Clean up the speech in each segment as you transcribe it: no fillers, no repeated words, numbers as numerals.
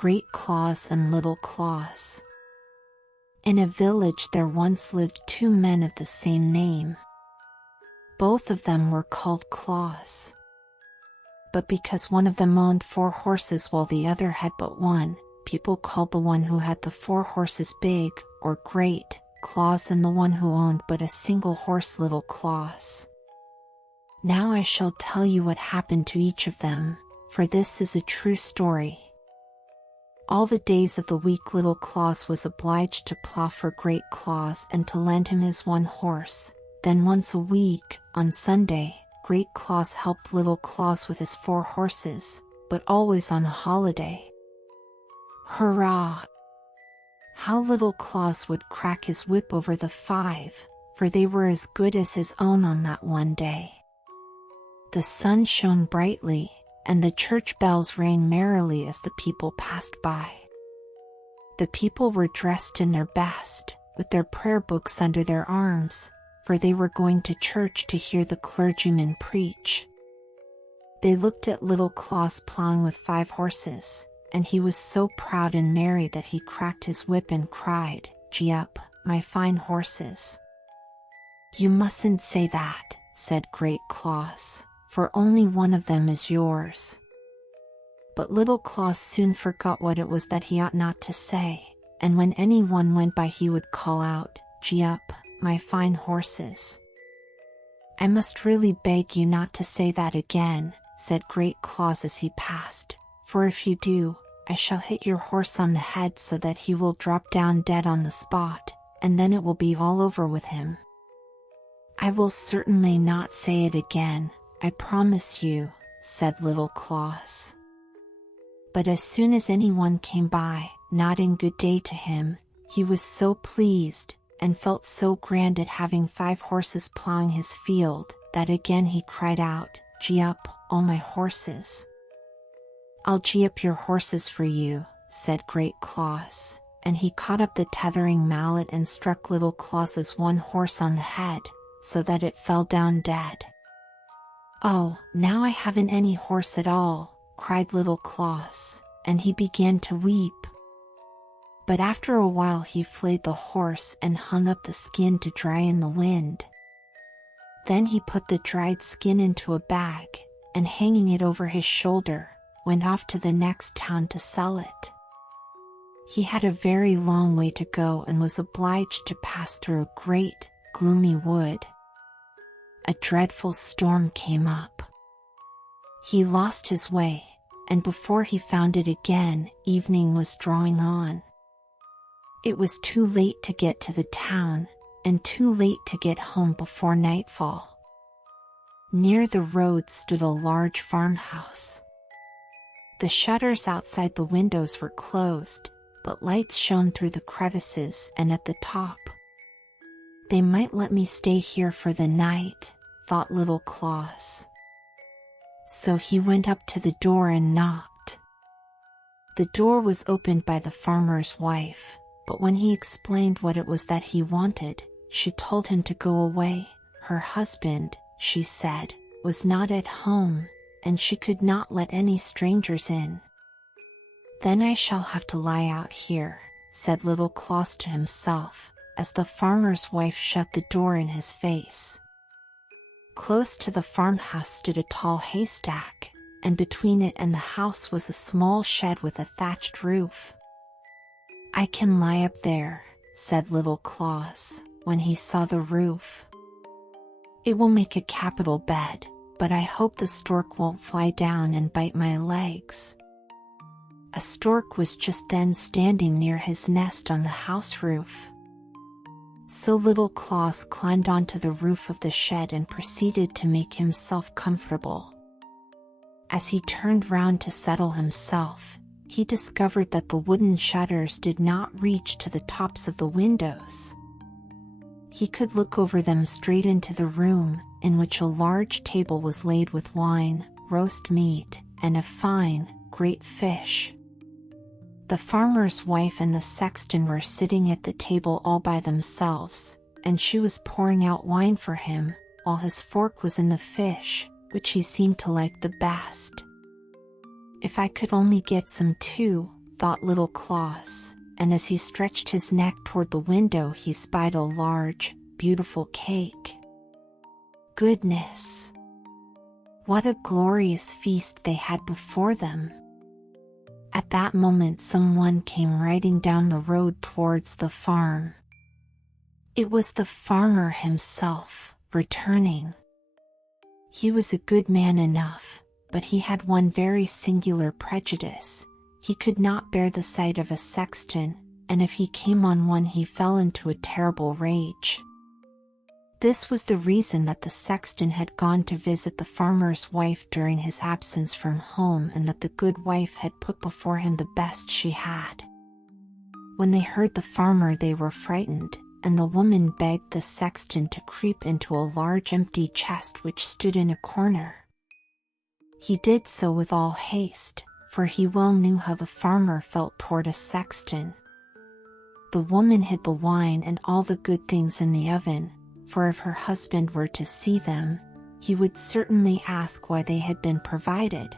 Great Claus and Little Claus. In a village there once lived two men of the same name. Both of them were called Claus. But because one of them owned 4 horses while the other had but one, people called the one who had the 4 horses Big, or Great, Claus, and the one who owned but a single horse Little Claus. Now I shall tell you what happened to each of them, for this is a true story. All the days of the week Little Claus was obliged to plow for Great Claus and to lend him his one horse. Then once a week, on Sunday, Great Claus helped Little Claus with his 4 horses, but always on a holiday. Hurrah! How Little Claus would crack his whip over the 5, for they were as good as his own on that one day. The sun shone brightly, and the church bells rang merrily as the people passed by. The people were dressed in their best, with their prayer books under their arms, for they were going to church to hear the clergyman preach. They looked at Little Claus plowing with 5 horses, and he was so proud and merry that he cracked his whip and cried, "Gee up, my fine horses." "You mustn't say that," said Great Claus, "for only one of them is yours." But Little Claus soon forgot what it was that he ought not to say, and when anyone went by he would call out, "Gee up, my fine horses." "I must really beg you not to say that again," said Great Claus as he passed, "for if you do, I shall hit your horse on the head so that he will drop down dead on the spot, and then it will be all over with him." "I will certainly not say it again, I promise you," said Little Claus. But as soon as anyone came by, nodding good day to him, he was so pleased, and felt so grand at having 5 horses plowing his field, that again he cried out, "Gee up, all my horses." "I'll gee up your horses for you," said Great Claus, and he caught up the tethering mallet and struck Little Claus's one horse on the head, so that it fell down dead. "Oh, now I haven't any horse at all," cried Little Claus, and he began to weep. But after a while he flayed the horse and hung up the skin to dry in the wind. Then he put the dried skin into a bag, and hanging it over his shoulder, went off to the next town to sell it. He had a very long way to go and was obliged to pass through a great, gloomy wood. A dreadful storm came up. He lost his way, and before he found it again, evening was drawing on. It was too late to get to the town, and too late to get home before nightfall. Near the road stood a large farmhouse. The shutters outside the windows were closed, but lights shone through the crevices and at the top. "They might let me stay here for the night," thought Little Claus. So he went up to the door and knocked. The door was opened by the farmer's wife, but when he explained what it was that he wanted, she told him to go away. Her husband, she said, was not at home, and she could not let any strangers in. "Then I shall have to lie out here," said Little Claus to himself, as the farmer's wife shut the door in his face. Close to the farmhouse stood a tall haystack, and between it and the house was a small shed with a thatched roof. "I can lie up there," said Little Claus, when he saw the roof. "It will make a capital bed, but I hope the stork won't fly down and bite my legs." A stork was just then standing near his nest on the house roof. So Little Claus climbed onto the roof of the shed and proceeded to make himself comfortable. As he turned round to settle himself, he discovered that the wooden shutters did not reach to the tops of the windows. He could look over them straight into the room, in which a large table was laid with wine, roast meat, and a fine, great fish. The farmer's wife and the sexton were sitting at the table all by themselves, and she was pouring out wine for him, while his fork was in the fish, which he seemed to like the best. "If I could only get some too," thought little Claus, and as he stretched his neck toward the window he spied a large, beautiful cake. Goodness! What a glorious feast they had before them! At that moment someone came riding down the road towards the farm. It was the farmer himself, returning. He was a good man enough, but he had one very singular prejudice. He could not bear the sight of a sexton, and if he came on one he fell into a terrible rage. This was the reason that the sexton had gone to visit the farmer's wife during his absence from home, and that the good wife had put before him the best she had. When they heard the farmer they were frightened, and the woman begged the sexton to creep into a large empty chest which stood in a corner. He did so with all haste, for he well knew how the farmer felt toward a sexton. The woman hid the wine and all the good things in the oven, for if her husband were to see them, he would certainly ask why they had been provided.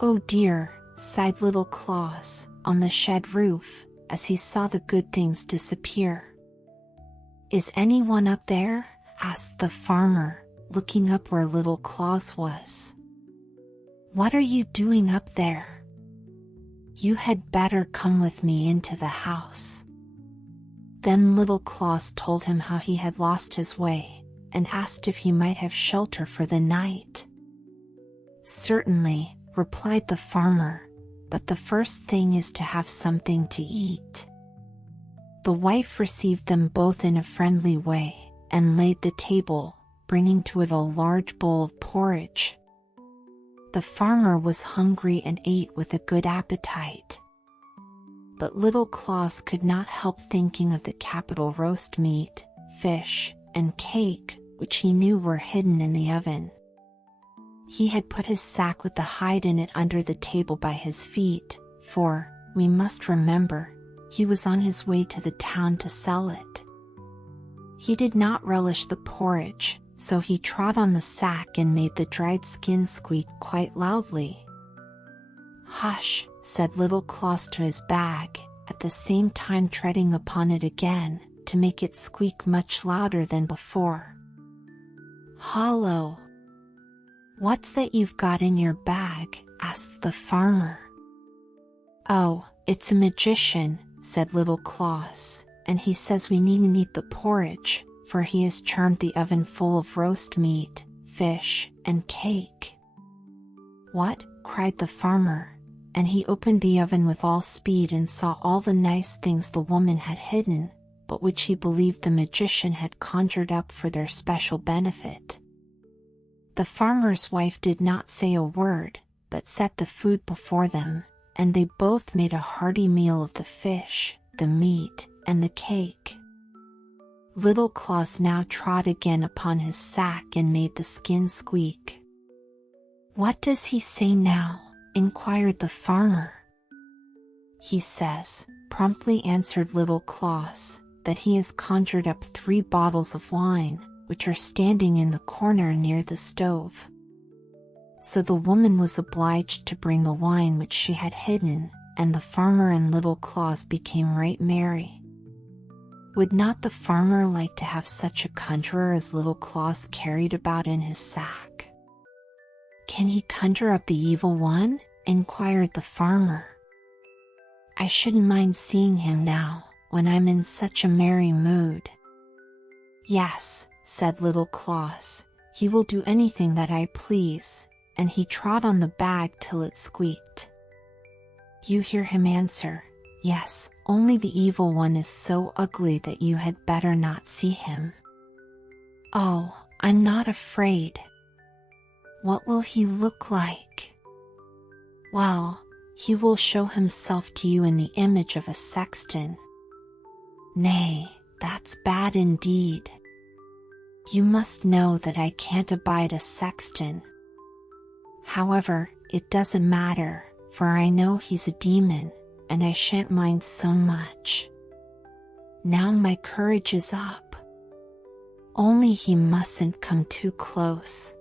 "Oh dear," sighed little Claus, on the shed roof, as he saw the good things disappear. "Is anyone up there?" asked the farmer, looking up where little Claus was. "What are you doing up there? You had better come with me into the house." Then little Claus told him how he had lost his way, and asked if he might have shelter for the night. "Certainly," replied the farmer, "but the first thing is to have something to eat." The wife received them both in a friendly way, and laid the table, bringing to it a large bowl of porridge. The farmer was hungry and ate with a good appetite. But little Claus could not help thinking of the capital roast meat, fish, and cake, which he knew were hidden in the oven. He had put his sack with the hide in it under the table by his feet, for, we must remember, he was on his way to the town to sell it. He did not relish the porridge, so he trod on the sack and made the dried skin squeak quite loudly. "Hush," said little Claus to his bag, at the same time treading upon it again, to make it squeak much louder than before. "Hollow! What's that you've got in your bag?" asked the farmer. "Oh, it's a magician," said little Claus, "and he says we needn't eat the porridge, for he has charmed the oven full of roast meat, fish, and cake." "What?" cried the farmer, and he opened the oven with all speed and saw all the nice things the woman had hidden, but which he believed the magician had conjured up for their special benefit. The farmer's wife did not say a word, but set the food before them, and they both made a hearty meal of the fish, the meat, and the cake. Little Claus now trod again upon his sack and made the skin squeak. "What does he say now?" inquired the farmer. "He says," promptly answered little Claus, "that he has conjured up 3 bottles of wine, which are standing in the corner near the stove." So the woman was obliged to bring the wine which she had hidden, and the farmer and little Claus became right merry. Would not the farmer like to have such a conjurer as little Claus carried about in his sack? "Can he conjure up the evil one?" inquired the farmer. "I shouldn't mind seeing him now, when I'm in such a merry mood." "Yes," said little Claus, "he will do anything that I please," and he trod on the bag till it squeaked. You hear him answer, "Yes, only the evil one is so ugly that you had better not see him." "Oh, I'm not afraid." "What will he look like?" "Well, he will show himself to you in the image of a sexton." "Nay, that's bad indeed. You must know that I can't abide a sexton. However, it doesn't matter, for I know he's a demon, and I shan't mind so much. Now my courage is up. Only he mustn't come too close."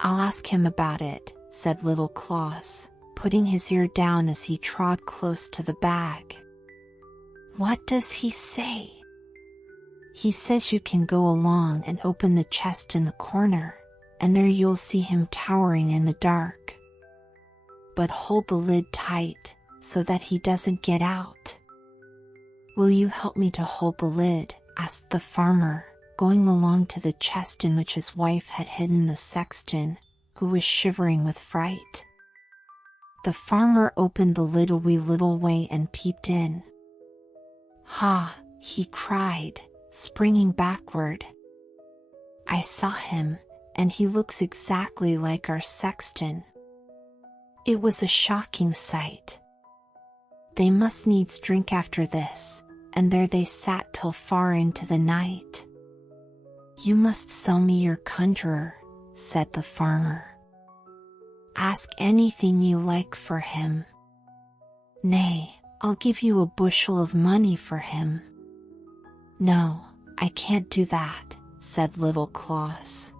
"I'll ask him about it," said little Claus, putting his ear down as he trod close to the bag. "What does he say?" "He says you can go along and open the chest in the corner, and there you'll see him towering in the dark. But hold the lid tight, so that he doesn't get out." "Will you help me to hold the lid?" asked the farmer, going along to the chest in which his wife had hidden the sexton, who was shivering with fright. The farmer opened the lid a wee little way and peeped in. "Ha!" he cried, springing backward. "I saw him, and he looks exactly like our sexton." It was a shocking sight. They must needs drink after this, and there they sat till far into the night. "You must sell me your conjurer," said the farmer. "Ask anything you like for him." "Nay, I'll give you a bushel of money for him." "No, I can't do that," said little CLAUS.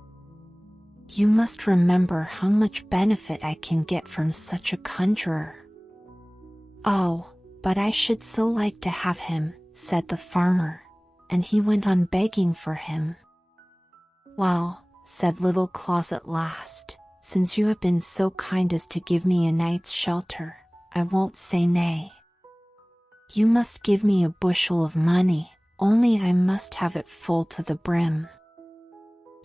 "You must remember how much benefit I can get from such a conjurer." "Oh, but I should so like to have him," said the farmer, and he went on begging for him. "Well," said little CLAUS at last, "since you have been so kind as to give me a night's shelter, I won't say nay. You must give me a bushel of money, only I must have it full to the brim."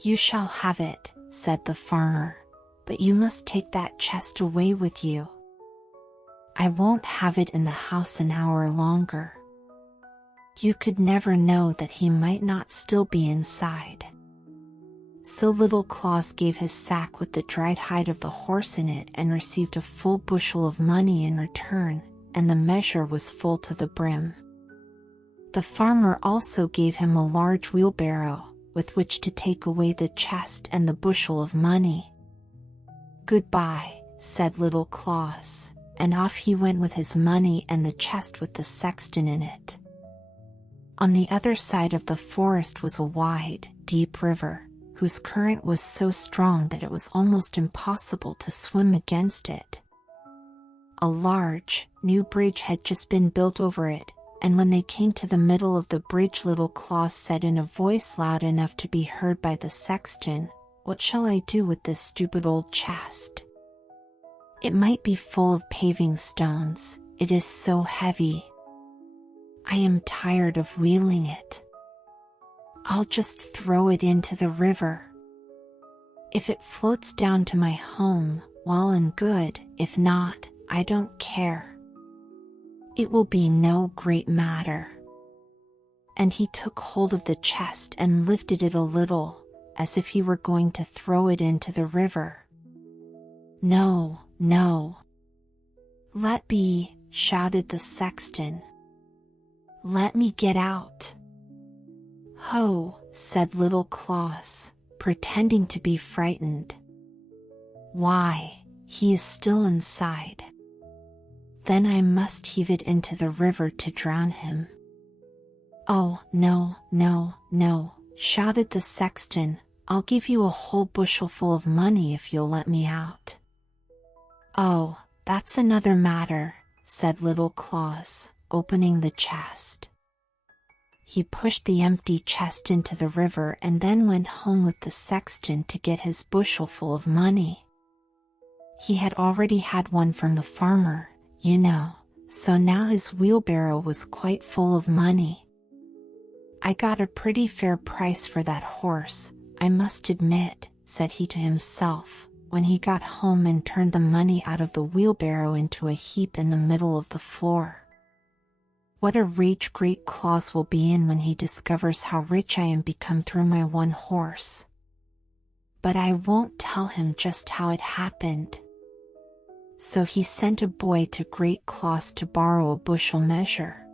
"You shall have it," said the farmer, "but you must take that chest away with you." "I won't have it in the house an hour longer." You could never know that he might not still be inside. So little CLAUS gave his sack with the dried hide of the horse in it and received a full bushel of money in return, and the measure was full to the brim. The farmer also gave him a large wheelbarrow, with which to take away the chest and the bushel of money. "Goodbye," said little CLAUS, and off he went with his money and the chest with the sexton in it. On the other side of the forest was a wide, deep river, whose current was so strong that it was almost impossible to swim against it. A large, new bridge had just been built over it, and when they came to the middle of the bridge, little CLAUS said in a voice loud enough to be heard by the sexton, "What shall I do with this stupid old chest? It might be full of paving stones, it is so heavy. I am tired of wheeling it. I'll just throw it into the river. If it floats down to my home, well and good, if not, I don't care. It will be no great matter." And he took hold of the chest and lifted it a little, as if he were going to throw it into the river. "No, no. Let be," shouted the sexton. "Let me get out." "Ho," said little CLAUS, pretending to be frightened. "Why, he is still inside. Then I must heave it into the river to drown him." "Oh, no, no, no," shouted the sexton, "I'll give you a whole bushelful of money if you'll let me out." "Oh, that's another matter," said little CLAUS, opening the chest. He pushed the empty chest into the river and then went home with the sexton to get his bushelful of money. He had already had one from the farmer, you know, so now his wheelbarrow was quite full of money. "I got a pretty fair price for that horse, I must admit," said he to himself, when he got home and turned the money out of the wheelbarrow into a heap in the middle of the floor. "What a rage great CLAUS will be in when he discovers how rich I am become through my one horse. But I won't tell him just how it happened." So he sent a boy to great CLAUS to borrow a bushel measure.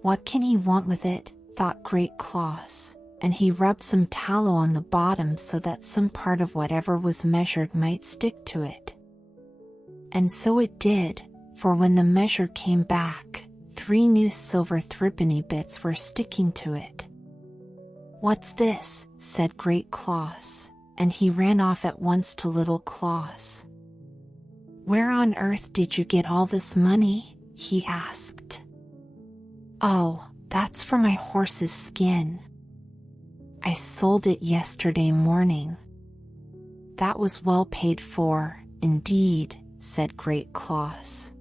"What can he want with it?" thought great CLAUS, and he rubbed some tallow on the bottom so that some part of whatever was measured might stick to it. And so it did, for when the measure came back, 3 new silver threepenny bits were sticking to it. "What's this?" said great CLAUS, and he ran off at once to little CLAUS. "Where on earth did you get all this money?" he asked. "Oh, that's for my horse's skin. I sold it yesterday morning." "That was well paid for, indeed," said Great CLAUS.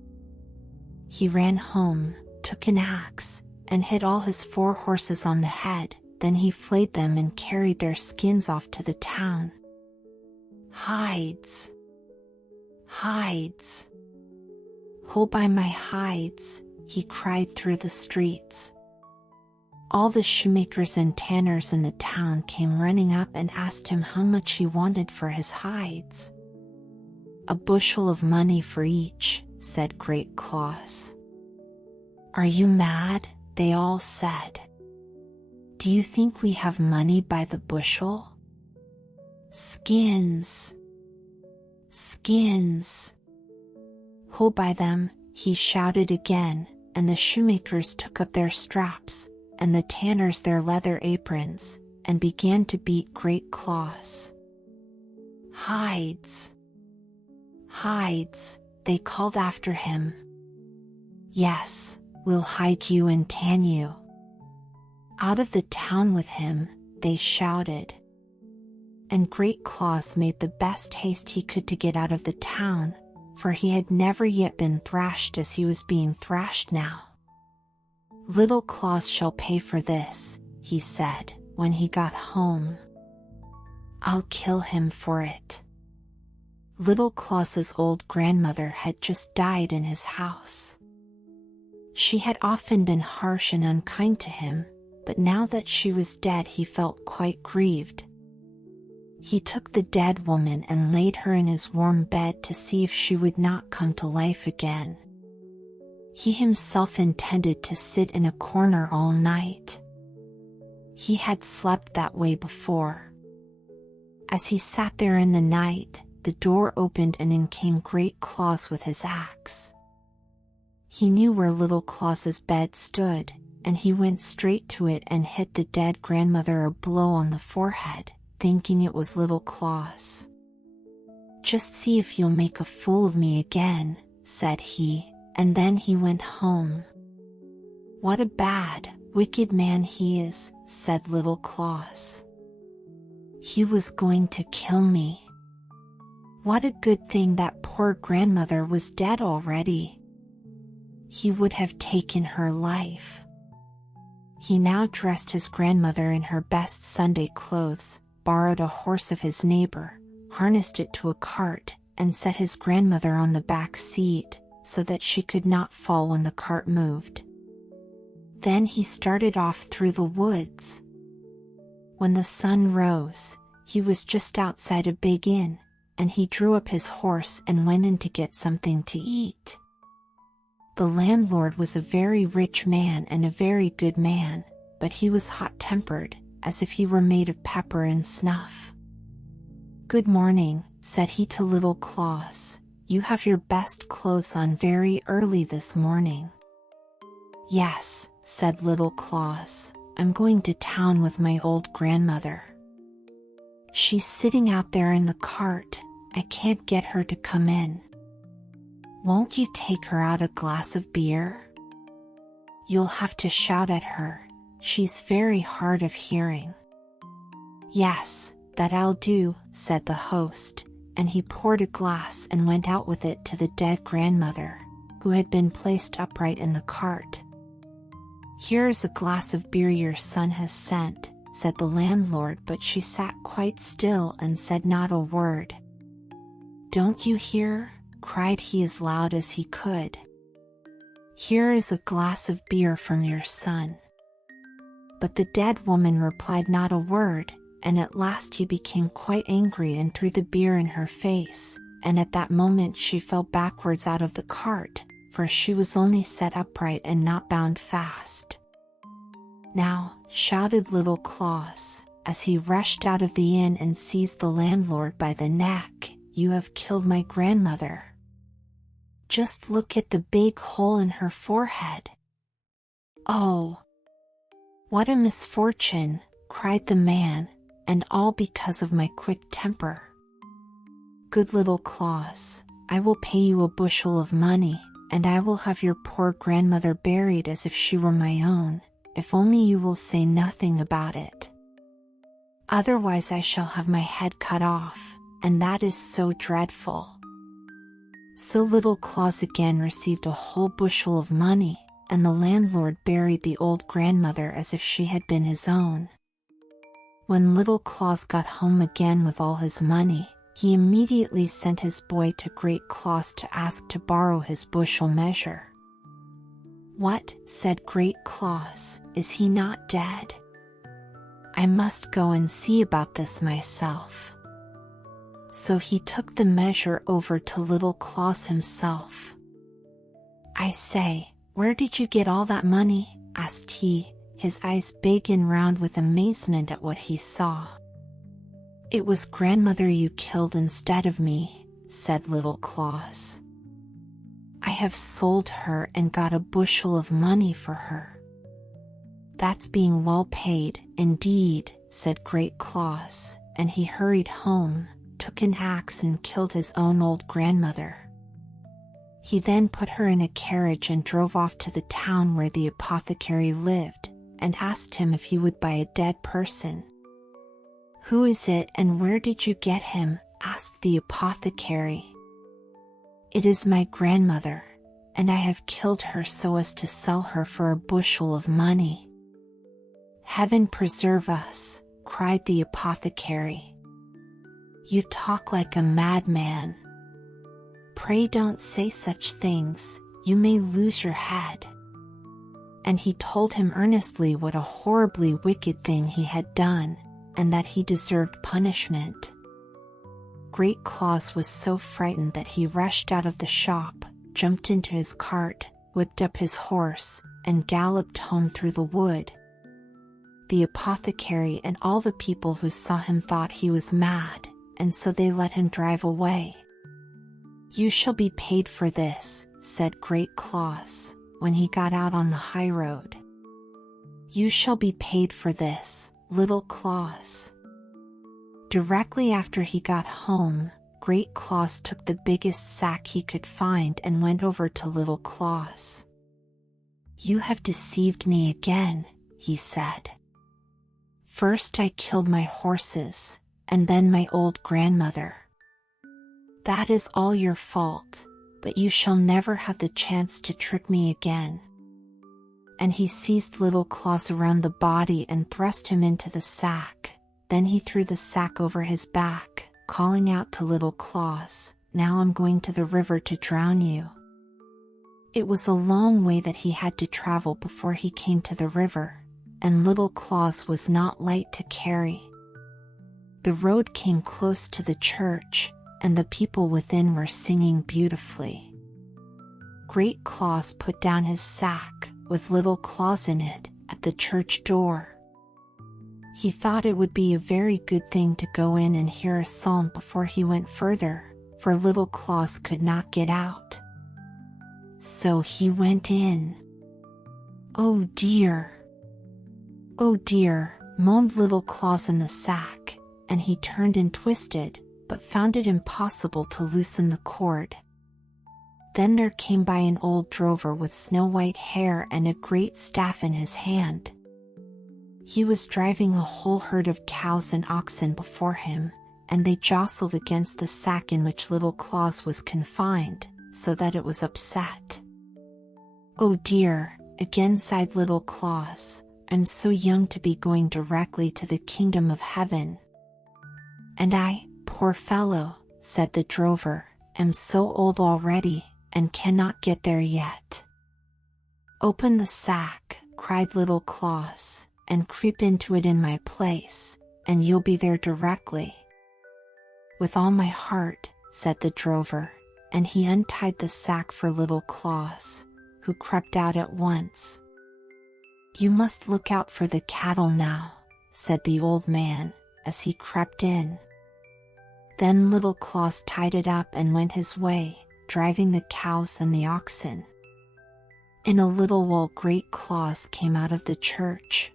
He ran home, took an axe, and hit all his 4 horses on the head. Then he flayed them and carried their skins off to the town. "Hides! Hides! Who'll buy my hides?" he cried through the streets. All the shoemakers and tanners in the town came running up and asked him how much he wanted for his hides. "A bushel of money for each," said Great CLAUS. "Are you mad?" they all said. "Do you think we have money by the bushel? Skins! Skins! Who'll buy them?" he shouted again, and the shoemakers took up their straps, and the tanners their leather aprons, and began to beat Great CLAUS. "Hides! Hides!" they called after him. "Yes, we'll hide you and tan you." "Out of the town with him," they shouted. And Great CLAUS made the best haste he could to get out of the town, for he had never yet been thrashed as he was being thrashed now. "Little CLAUS shall pay for this," he said when he got home. "I'll kill him for it." Little Claus's old grandmother had just died in his house. She had often been harsh and unkind to him, but now that she was dead he felt quite grieved. He took the dead woman and laid her in his warm bed to see if she would not come to life again. He himself intended to sit in a corner all night. He had slept that way before. As he sat there in the night, the door opened and in came Great CLAUS with his axe. He knew where Little Claus's bed stood, and he went straight to it and hit the dead grandmother a blow on the forehead, thinking it was Little Claus. "Just see if you'll make a fool of me again," said he, and then he went home. "What a bad, wicked man he is," said Little Claus. "He was going to kill me. What a good thing that poor grandmother was dead already. He would have taken her life." He now dressed his grandmother in her best Sunday clothes, borrowed a horse of his neighbor, harnessed it to a cart, and set his grandmother on the back seat, so that she could not fall when the cart moved. Then he started off through the woods. When the sun rose, he was just outside a big inn, and he drew up his horse and went in to get something to eat. The landlord was a very rich man and a very good man, but he was hot-tempered, as if he were made of pepper and snuff. "Good morning," said he to Little Claus. "You have your best clothes on very early this morning." "Yes," said Little Claus, "I'm going to town with my old grandmother. She's sitting out there in the cart. I can't get her to come in. Won't you take her out a glass of beer? You'll have to shout at her. She's very hard of hearing." "Yes, that I'll do," said the host, and he poured a glass and went out with it to the dead grandmother, who had been placed upright in the cart. "Here is a glass of beer your son has sent," said the landlord, but she sat quite still and said not a word. "Don't you hear?" cried he as loud as he could. "Here is a glass of beer from your son." But the dead woman replied not a word, and at last he became quite angry and threw the beer in her face, and at that moment she fell backwards out of the cart, for she was only set upright and not bound fast. "Now," shouted Little Claus, as he rushed out of the inn and seized the landlord by the neck, "you have killed my grandmother. Just look at the big hole in her forehead." "Oh, what a misfortune," cried the man, "and all because of my quick temper. Good Little Claus, I will pay you a bushel of money, and I will have your poor grandmother buried as if she were my own, if only you will say nothing about it. Otherwise I shall have my head cut off, and that is so dreadful." So Little Claus again received a whole bushel of money, and the landlord buried the old grandmother as if she had been his own. When Little Claus got home again with all his money, he immediately sent his boy to Great Claus to ask to borrow his bushel measure. "What?" said Great Claus, "is he not dead? I must go and see about this myself." So he took the measure over to Little Claus himself. "I say, where did you get all that money?" asked he, his eyes big and round with amazement at what he saw. "It was grandmother you killed instead of me," said Little Claus. "I have sold her and got a bushel of money for her." "That's being well paid, indeed," said Great Claus, and he hurried home, took an axe and killed his own old grandmother. He then put her in a carriage and drove off to the town where the apothecary lived, and asked him if he would buy a dead person. "Who is it and where did you get him?" asked the apothecary. "It is my grandmother, and I have killed her so as to sell her for a bushel of money." "Heaven preserve us," cried the apothecary. "You talk like a madman. Pray don't say such things, you may lose your head." And he told him earnestly what a horribly wicked thing he had done, and that he deserved punishment. Great Claus was so frightened that he rushed out of the shop, jumped into his cart, whipped up his horse, and galloped home through the wood. The apothecary and all the people who saw him thought he was mad, and so they let him drive away. "You shall be paid for this," said Great Claus, when he got out on the high road. "You shall be paid for this, Little Claus." Directly after he got home, Great Claus took the biggest sack he could find and went over to Little Claus. "You have deceived me again," he said. "First I killed my horses, and then my old grandmother. That is all your fault, but you shall never have the chance to trick me again." And he seized Little Claus around the body and thrust him into the sack. Then he threw the sack over his back, calling out to Little Claus, "Now I'm going to the river to drown you." It was a long way that he had to travel before he came to the river, and Little Claus was not light to carry. The road came close to the church, and the people within were singing beautifully. Great Claus put down his sack, with Little Claus in it, at the church door. He thought it would be a very good thing to go in and hear a psalm before he went further, for Little Claus could not get out. So he went in. "Oh dear! Oh dear!" moaned Little Claus in the sack, and he turned and twisted, but found it impossible to loosen the cord. Then there came by an old drover with snow-white hair and a great staff in his hand. He was driving a whole herd of cows and oxen before him, and they jostled against the sack in which Little Claus was confined, so that it was upset. "Oh dear," again sighed Little Claus, "I'm so young to be going directly to the kingdom of heaven." "And I, poor fellow," said the drover, "am so old already, and cannot get there yet." "Open the sack," cried Little Claus, "and creep into it in my place, and you'll be there directly." "With all my heart," said the drover, and he untied the sack for Little Claus, who crept out at once. "You must look out for the cattle now," said the old man, as he crept in. Then Little Claus tied it up and went his way, driving the cows and the oxen. In a little while Great Claus came out of the church.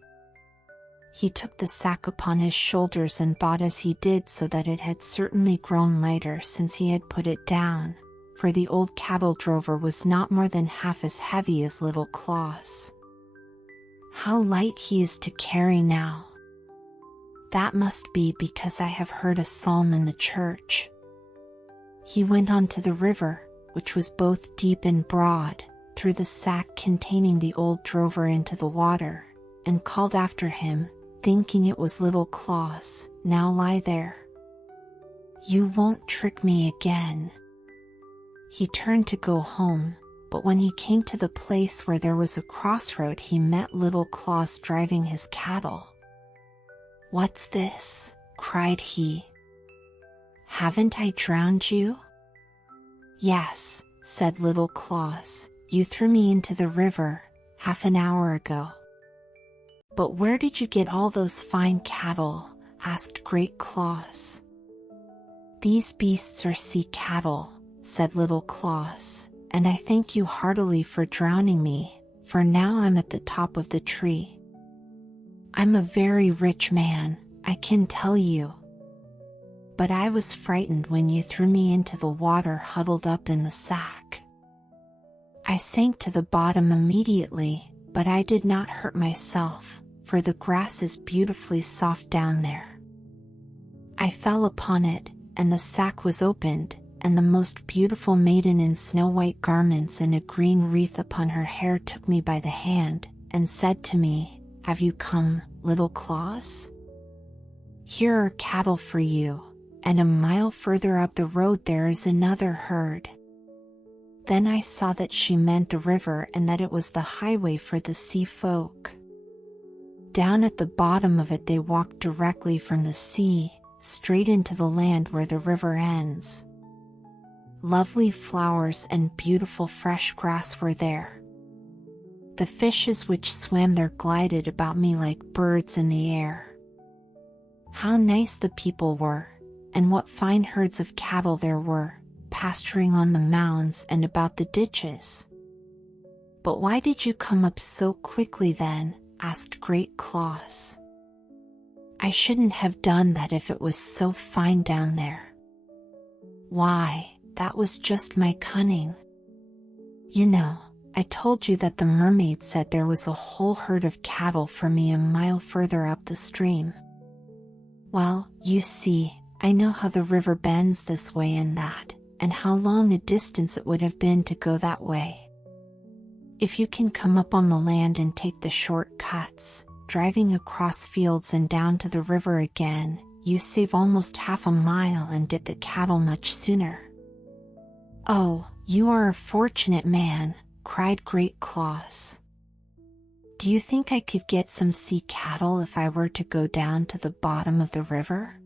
He took the sack upon his shoulders and thought as he did so that it had certainly grown lighter since he had put it down, for the old cattle drover was not more than half as heavy as little CLAUS. How light he is to carry now. That must be because I have heard a psalm in the church. He went on to the river, which was both deep and broad, threw the sack containing the old drover into the water, and called after him, thinking it was little CLAUS, "Now lie there. You won't trick me again." He turned to go home, but when he came to the place where there was a crossroad he met little CLAUS driving his cattle. "What's this?" cried he. "Haven't I drowned you?" "Yes," said little CLAUS, "you threw me into the river, half an hour ago." "But where did you get all those fine cattle?" asked great CLAUS. "These beasts are sea cattle," said little CLAUS, "and I thank you heartily for drowning me, for now I'm at the top of the tree. I'm a very rich man, I can tell you. But I was frightened when you threw me into the water huddled up in the sack. I sank to the bottom immediately, but I did not hurt myself, for the grass is beautifully soft down there. I fell upon it, and the sack was opened, and the most beautiful maiden in snow-white garments and a green wreath upon her hair took me by the hand, and said to me, 'Have you come, little CLAUS? Here are cattle for you, and a mile further up the road there is another herd.' Then I saw that she meant the river and that it was the highway for the sea folk. Down at the bottom of it they walked directly from the sea, straight into the land where the river ends. Lovely flowers and beautiful fresh grass were there. The fishes which swam there glided about me like birds in the air. How nice the people were, and what fine herds of cattle there were, pasturing on the mounds and about the ditches." "But why did you come up so quickly then?" asked great CLAUS. "I shouldn't have done that if it was so fine down there." "Why, that was just my cunning. You know, I told you that the mermaid said there was a whole herd of cattle for me a mile further up the stream. Well, you see, I know how the river bends this way and that, and how long a distance it would have been to go that way. If you can come up on the land and take the short cuts, driving across fields and down to the river again, you save almost half a mile and get the cattle much sooner." "Oh, you are a fortunate man," cried great CLAUS. "Do you think I could get some sea cattle if I were to go down to the bottom of the river?"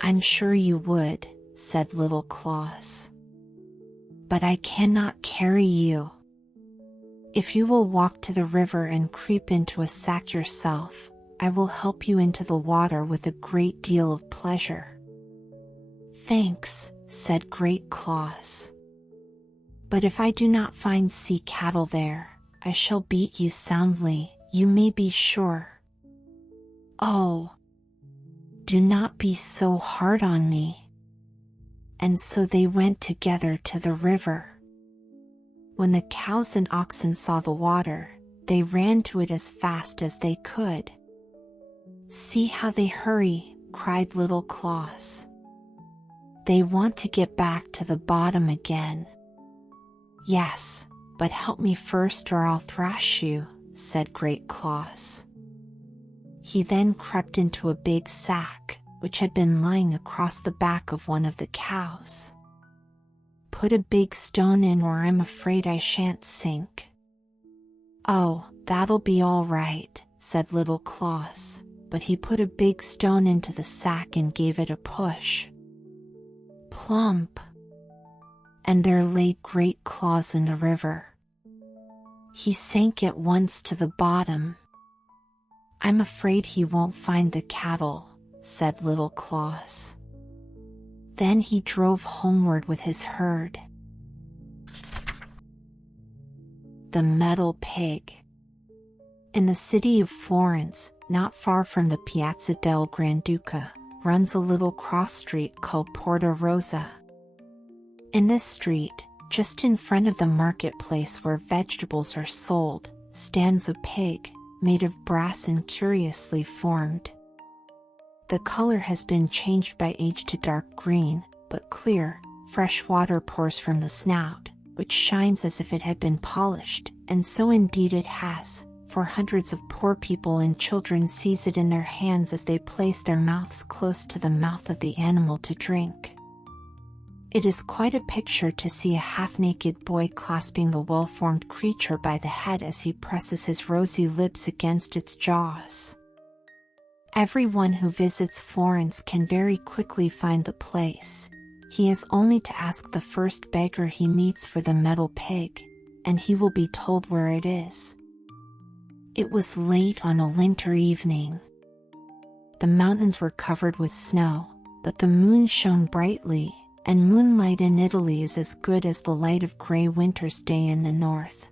"I'm sure you would," said little CLAUS. "But I cannot carry you. If you will walk to the river and creep into a sack yourself, I will help you into the water with a great deal of pleasure." "Thanks," said great CLAUS. "But if I do not find sea cattle there, I shall beat you soundly, you may be sure." "Oh, do not be so hard on me." And so they went together to the river. When the cows and oxen saw the water, they ran to it as fast as they could. "See how they hurry," cried little CLAUS. "They want to get back to the bottom again." "Yes, but help me first or I'll thrash you," said great CLAUS. He then crept into a big sack, which had been lying across the back of one of the cows. "Put a big stone in or I'm afraid I shan't sink." "Oh, that'll be all right," said little CLAUS, but he put a big stone into the sack and gave it a push. Plump! And there lay great CLAUS in the river. He sank at once to the bottom. "I'm afraid he won't find the cattle," said little CLAUS. Then he drove homeward with his herd. The Metal Pig. In the city of Florence, not far from the Piazza del Granduca, runs a little cross street called Porta Rosa. In this street, just in front of the marketplace where vegetables are sold, stands a pig, made of brass and curiously formed. The color has been changed by age to dark green, but clear, fresh water pours from the snout, which shines as if it had been polished, and so indeed it has, for hundreds of poor people and children seize it in their hands as they place their mouths close to the mouth of the animal to drink. It is quite a picture to see a half-naked boy clasping the well-formed creature by the head as he presses his rosy lips against its jaws. Everyone who visits Florence can very quickly find the place. He has only to ask the first beggar he meets for the metal pig, and he will be told where it is. It was late on a winter evening. The mountains were covered with snow, but the moon shone brightly, and moonlight in Italy is as good as the light of gray winter's day in the north.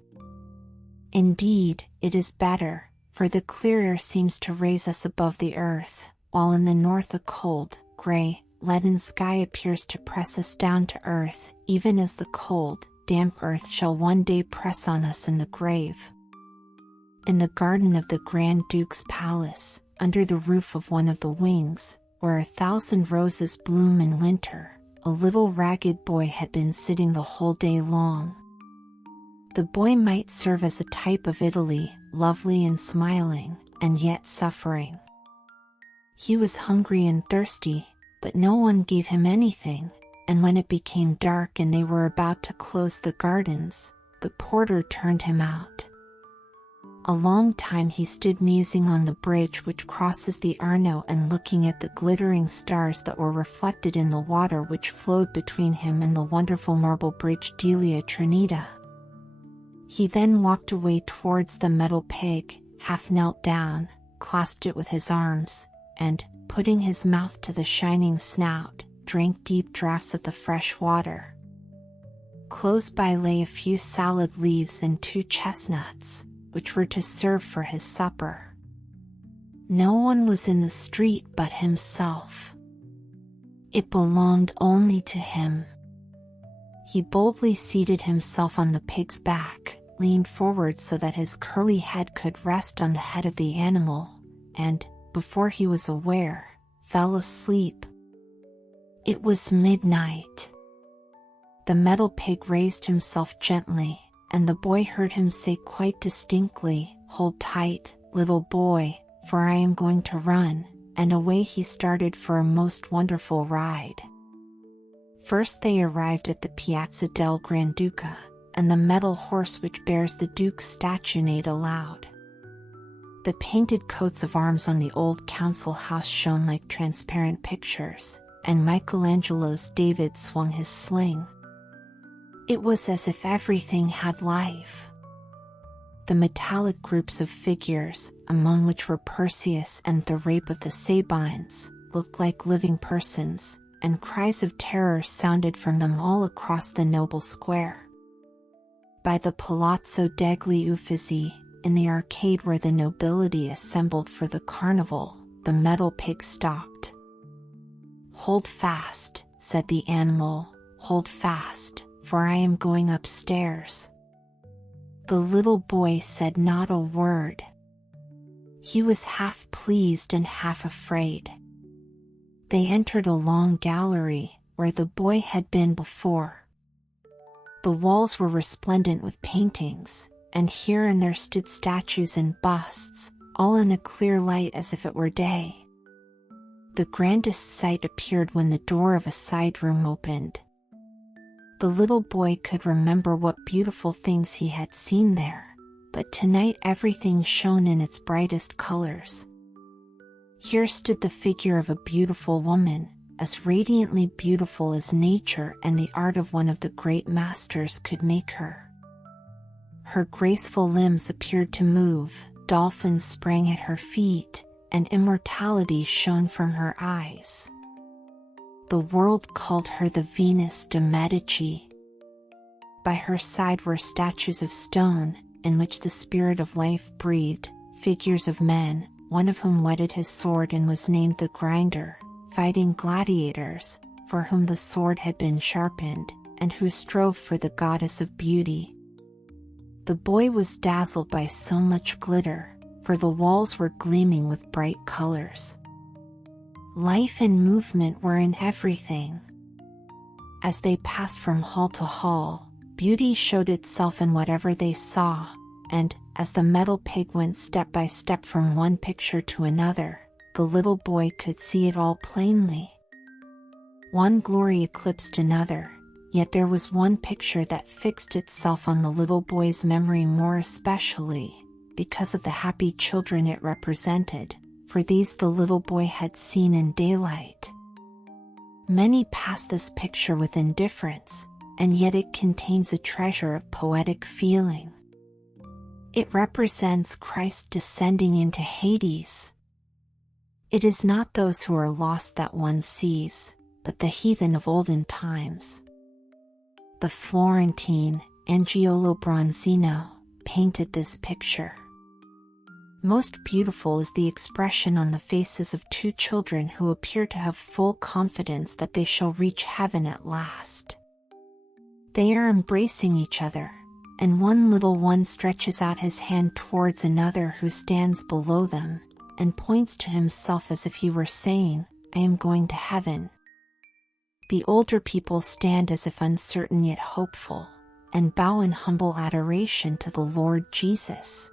Indeed, it is better, for the clear air seems to raise us above the earth, while in the north a cold, gray, leaden sky appears to press us down to earth, even as the cold, damp earth shall one day press on us in the grave. In the garden of the Grand Duke's palace, under the roof of one of the wings, where 1,000 roses bloom in winter, a little ragged boy had been sitting the whole day long. The boy might serve as a type of Italy, lovely and smiling, and yet suffering. He was hungry and thirsty, but no one gave him anything, and when it became dark and they were about to close the gardens, the porter turned him out. A long time he stood musing on the bridge which crosses the Arno and looking at the glittering stars that were reflected in the water which flowed between him and the wonderful marble bridge della Trinita. He then walked away towards the metal pig, half knelt down, clasped it with his arms, and, putting his mouth to the shining snout, drank deep draughts of the fresh water. Close by lay a few salad leaves and 2 chestnuts, which were to serve for his supper. No one was in the street but himself. It belonged only to him. He boldly seated himself on the pig's back, leaned forward so that his curly head could rest on the head of the animal, and, before he was aware, fell asleep. It was midnight. The metal pig raised himself gently, and the boy heard him say quite distinctly, "Hold tight, little boy, for I am going to run," and away he started for a most wonderful ride. First they arrived at the Piazza del Granduca, and the metal horse which bears the Duke's statue neighed aloud. The painted coats of arms on the old council house shone like transparent pictures, and Michelangelo's David swung his sling. It was as if everything had life. The metallic groups of figures, among which were Perseus and the Rape of the Sabines, looked like living persons, and cries of terror sounded from them all across the noble square. By the Palazzo degli Uffizi, in the arcade where the nobility assembled for the carnival, the metal pig stopped. "Hold fast," said the animal, "hold fast, for I am going upstairs." The little boy said not a word. He was half pleased and half afraid. They entered a long gallery, where the boy had been before. The walls were resplendent with paintings, and here and there stood statues and busts, all in a clear light as if it were day. The grandest sight appeared when the door of a side room opened. The little boy could remember what beautiful things he had seen there, but tonight everything shone in its brightest colors. Here stood the figure of a beautiful woman, as radiantly beautiful as nature and the art of one of the great masters could make her. Her graceful limbs appeared to move, dolphins sprang at her feet, and immortality shone from her eyes. The world called her the Venus de Medici. By her side were statues of stone, in which the spirit of life breathed, figures of men, one of whom whetted his sword and was named the Grinder, fighting gladiators, for whom the sword had been sharpened, and who strove for the goddess of beauty. The boy was dazzled by so much glitter, for the walls were gleaming with bright colors. Life and movement were in everything. As they passed from hall to hall, beauty showed itself in whatever they saw, and, as the metal pig went step by step from one picture to another, the little boy could see it all plainly. One glory eclipsed another, yet there was one picture that fixed itself on the little boy's memory more especially, because of the happy children it represented, for these the little boy had seen in daylight. Many pass this picture with indifference, and yet it contains a treasure of poetic feeling. It represents Christ descending into Hades. It is not those who are lost that one sees, but the heathen of olden times. The Florentine Angiolo Bronzino painted this picture. Most beautiful is the expression on the faces of two children who appear to have full confidence that they shall reach heaven at last. They are embracing each other, and one little one stretches out his hand towards another who stands below them, and points to himself as if he were saying, "I am going to heaven." The older people stand as if uncertain yet hopeful, and bow in humble adoration to the Lord Jesus.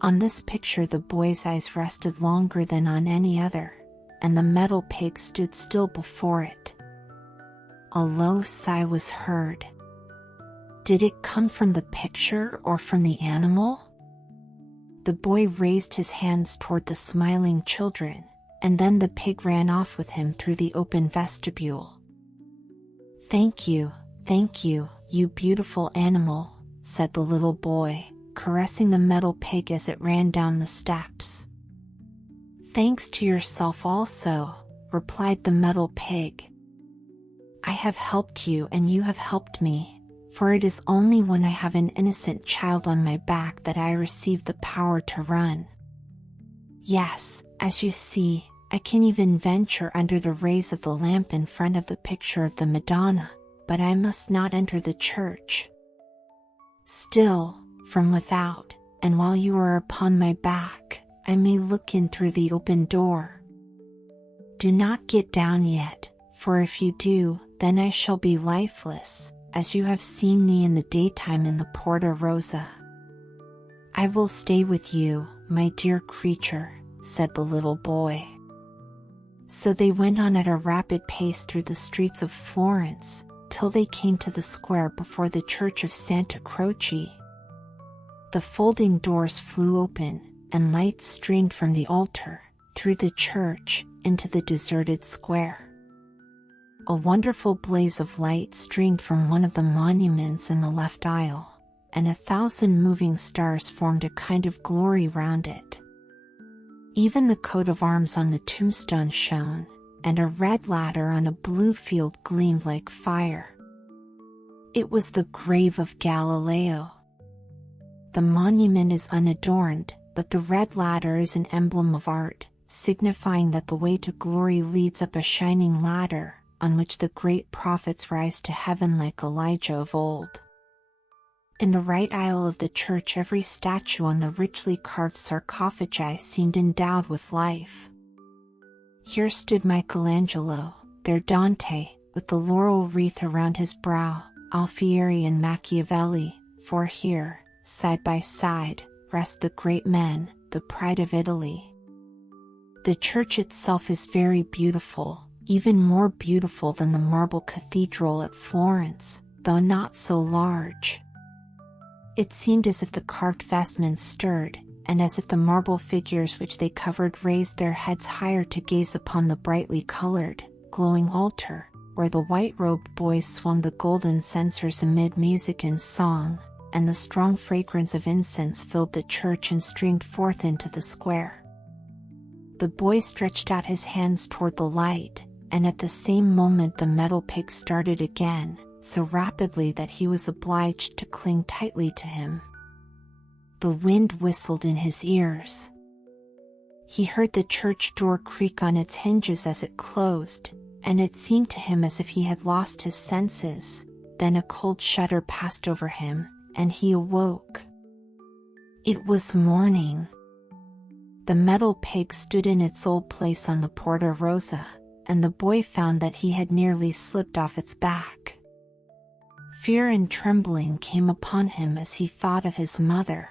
On this picture the boy's eyes rested longer than on any other, and the metal pig stood still before it. A low sigh was heard. Did it come from the picture or from the animal? The boy raised his hands toward the smiling children, and then the pig ran off with him through the open vestibule. thank you, you beautiful animal," said the little boy, caressing the metal pig as it ran down the steps. "Thanks to yourself also," replied the metal pig. "I have helped you and you have helped me, for it is only when I have an innocent child on my back that I receive the power to run. Yes, as you see, I can even venture under the rays of the lamp in front of the picture of the Madonna, but I must not enter the church. Still, from without, and while you are upon my back, I may look in through the open door. Do not get down yet, for if you do, then I shall be lifeless, as you have seen me in the daytime in the Porta Rosa." "I will stay with you, my dear creature," said the little boy. So they went on at a rapid pace through the streets of Florence, till they came to the square before the church of Santa Croce. The folding doors flew open, and light streamed from the altar, through the church, into the deserted square. A wonderful blaze of light streamed from one of the monuments in the left aisle, and 1,000 moving stars formed a kind of glory round it. Even the coat of arms on the tombstone shone, and a red ladder on a blue field gleamed like fire. It was the grave of Galileo. The monument is unadorned, but the red ladder is an emblem of art, signifying that the way to glory leads up a shining ladder, on which the great prophets rise to heaven like Elijah of old. In the right aisle of the church every statue on the richly carved sarcophagi seemed endowed with life. Here stood Michelangelo, there Dante, with the laurel wreath around his brow, Alfieri and Machiavelli, for here, side by side, rest the great men, the pride of Italy. The church itself is very beautiful, even more beautiful than the marble cathedral at Florence, though not so large. It seemed as if the carved vestments stirred, and as if the marble figures which they covered raised their heads higher to gaze upon the brightly colored, glowing altar, where the white-robed boys swung the golden censers amid music and song, and the strong fragrance of incense filled the church and streamed forth into the square. The boy stretched out his hands toward the light, and at the same moment the metal pig started again, so rapidly that he was obliged to cling tightly to him. The wind whistled in his ears. He heard the church door creak on its hinges as it closed, and it seemed to him as if he had lost his senses. Then a cold shudder passed over him, and he awoke. It was morning. The metal peg stood in its old place on the Porta Rosa, and the boy found that he had nearly slipped off its back. Fear and trembling came upon him as he thought of his mother.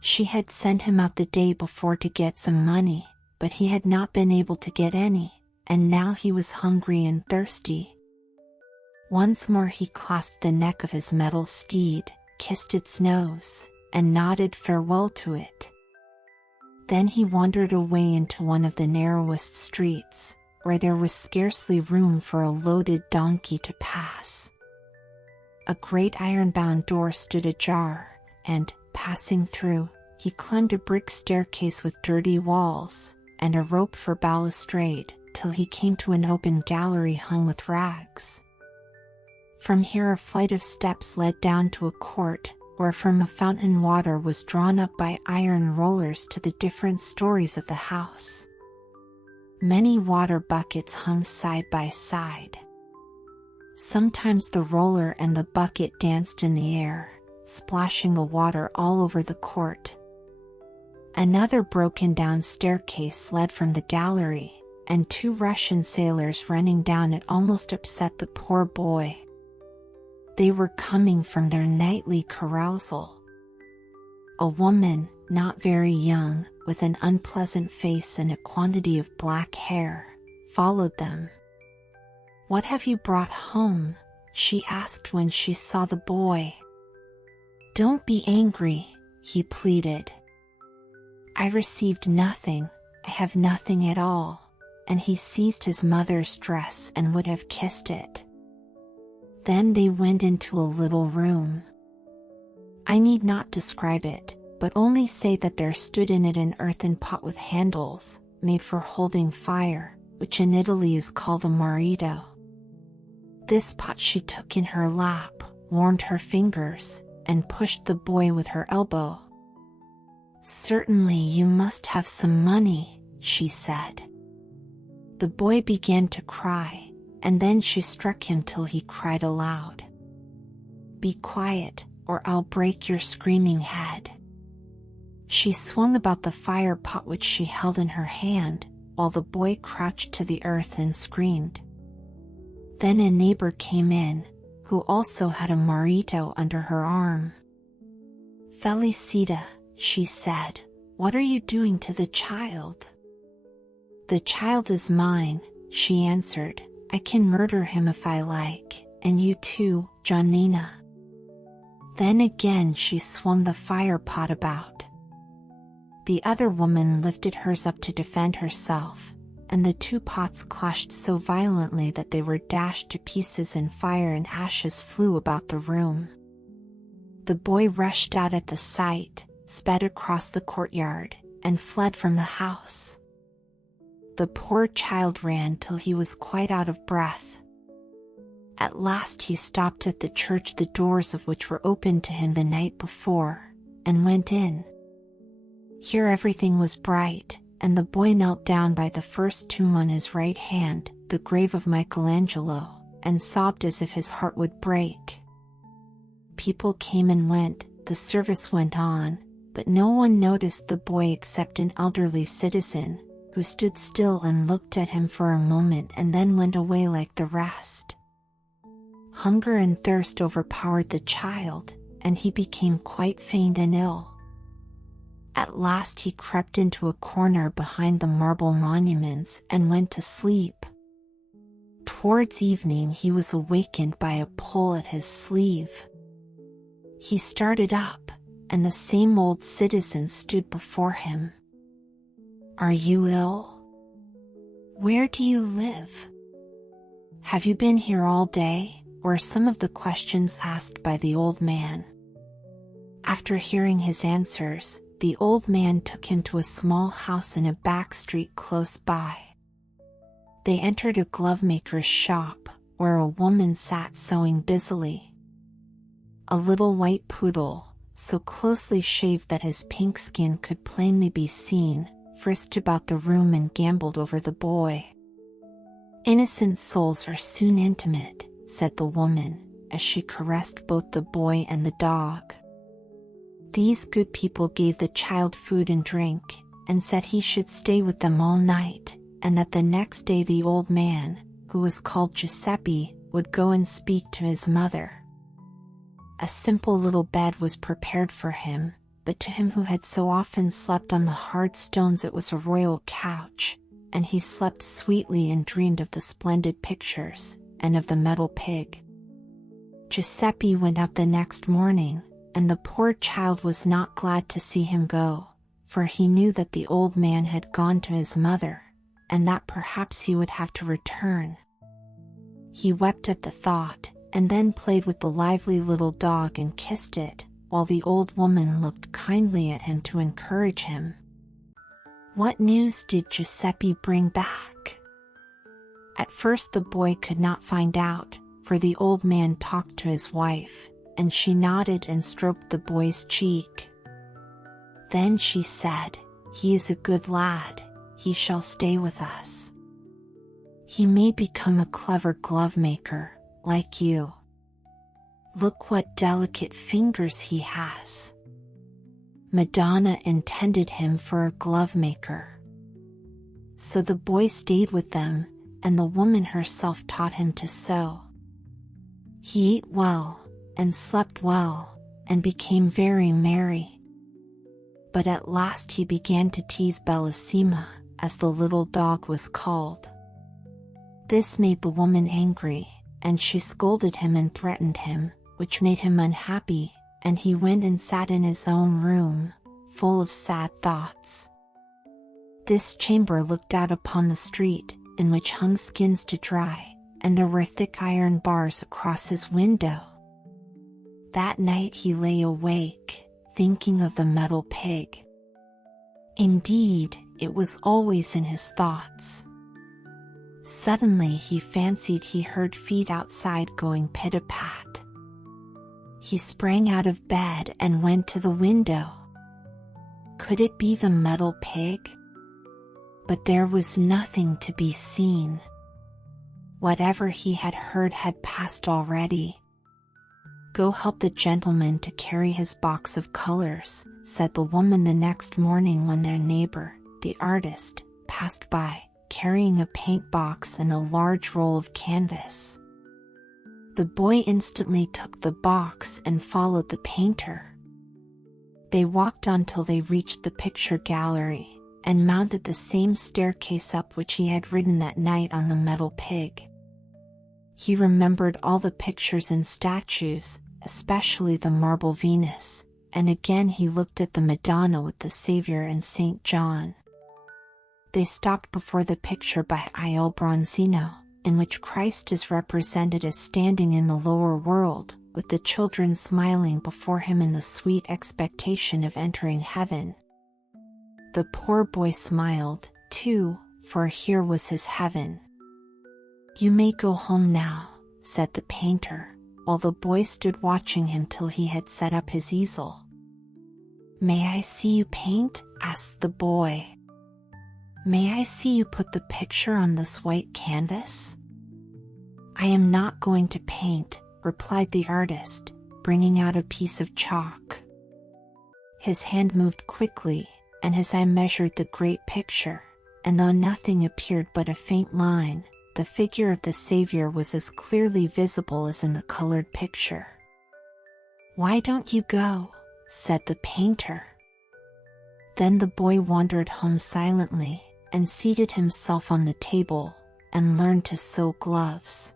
She had sent him out the day before to get some money, but he had not been able to get any, and now he was hungry and thirsty. Once more he clasped the neck of his metal steed, kissed its nose, and nodded farewell to it. Then he wandered away into one of the narrowest streets, where there was scarcely room for a loaded donkey to pass. A great iron-bound door stood ajar, and, passing through, he climbed a brick staircase with dirty walls, and a rope for balustrade, till he came to an open gallery hung with rags. From here a flight of steps led down to a court, where from a fountain water was drawn up by iron rollers to the different stories of the house. Many water buckets hung side by side. Sometimes the roller and the bucket danced in the air, splashing the water all over the court. Another broken-down staircase led from the gallery, and 2 Russian sailors running down it almost upset the poor boy. They were coming from their nightly carousal. A woman, not very young, with an unpleasant face and a quantity of black hair, followed them. "What have you brought home?" she asked when she saw the boy. "Don't be angry," he pleaded. "I received nothing, I have nothing at all," and he seized his mother's dress and would have kissed it. Then they went into a little room. I need not describe it, but only say that there stood in it an earthen pot with handles, made for holding fire, which in Italy is called a marito. This pot she took in her lap, warmed her fingers, and pushed the boy with her elbow. "Certainly you must have some money," she said. The boy began to cry, and then she struck him till he cried aloud. "Be quiet, or I'll break your screaming head." She swung about the fire pot which she held in her hand, while the boy crouched to the earth and screamed. Then a neighbor came in, who also had a marito under her arm. "Felicita," she said, "what are you doing to the child?" "The child is mine," she answered. "I can murder him if I like, and you too, Janina." Then again she swung the fire pot about. The other woman lifted hers up to defend herself, and the 2 pots clashed so violently that they were dashed to pieces and fire and ashes flew about the room. The boy rushed out at the sight, sped across the courtyard, and fled from the house. The poor child ran till he was quite out of breath. At last he stopped at the church, the doors of which were opened to him the night before, and went in. Here everything was bright, and the boy knelt down by the first tomb on his right hand, the grave of Michelangelo, and sobbed as if his heart would break. People came and went, the service went on, but no one noticed the boy except an elderly citizen, who stood still and looked at him for a moment and then went away like the rest. Hunger and thirst overpowered the child, and he became quite faint and ill. At last he crept into a corner behind the marble monuments and went to sleep. Towards evening he was awakened by a pull at his sleeve. He started up, and the same old citizen stood before him. "Are you ill? Where do you live? Have you been here all day?" were some of the questions asked by the old man. After hearing his answers, the old man took him to a small house in a back street close by. They entered a glovemaker's shop, where a woman sat sewing busily. A little white poodle, so closely shaved that his pink skin could plainly be seen, frisked about the room and gamboled over the boy. Innocent souls are soon intimate, said the woman, as she caressed both the boy and the dog. These good people gave the child food and drink, and said he should stay with them all night, and that the next day the old man, who was called Giuseppe, would go and speak to his mother. A simple little bed was prepared for him, but to him who had so often slept on the hard stones it was a royal couch, and he slept sweetly and dreamed of the splendid pictures, and of the metal pig. Giuseppe went out the next morning, and the poor child was not glad to see him go, for he knew that the old man had gone to his mother, and that perhaps he would have to return. He wept at the thought, and then played with the lively little dog and kissed it, while the old woman looked kindly at him to encourage him. What news did Giuseppe bring back? At first the boy could not find out, for the old man talked to his wife, and she nodded and stroked the boy's cheek. Then she said, "He is a good lad, he shall stay with us. He may become a clever glove maker, like you. Look what delicate fingers he has." Madonna intended him for a glove maker. So the boy stayed with them, and the woman herself taught him to sew. He ate well, and slept well, and became very merry. But at last he began to tease Bellissima, as the little dog was called. This made the woman angry, and she scolded him and threatened him, which made him unhappy, and he went and sat in his own room, full of sad thoughts. This chamber looked out upon the street, in which hung skins to dry, and there were thick iron bars across his window. That night he lay awake, thinking of the metal pig. Indeed, it was always in his thoughts. Suddenly he fancied he heard feet outside going pit-a-pat. He sprang out of bed and went to the window. Could it be the metal pig? But there was nothing to be seen. Whatever he had heard had passed already. "Go help the gentleman to carry his box of colors," said the woman the next morning when their neighbor, the artist, passed by, carrying a paint box and a large roll of canvas. The boy instantly took the box and followed the painter. They walked on till they reached the picture gallery, and mounted the same staircase up which he had ridden that night on the metal pig. He remembered all the pictures and statues, especially the marble Venus, and again he looked at the Madonna with the Saviour and St. John. They stopped before the picture by Il Bronzino, in which Christ is represented as standing in the lower world, with the children smiling before him in the sweet expectation of entering heaven. The poor boy smiled, too, for here was his heaven. "You may go home now," said the painter, while the boy stood watching him till he had set up his easel. "May I see you paint?" asked the boy. "May I see you put the picture on this white canvas?" "I am not going to paint," replied the artist, bringing out a piece of chalk. His hand moved quickly, and his eye measured the great picture, and though nothing appeared but a faint line, the figure of the Saviour was as clearly visible as in the colored picture. "Why don't you go?" said the painter. Then the boy wandered home silently, and seated himself on the table, and learned to sew gloves.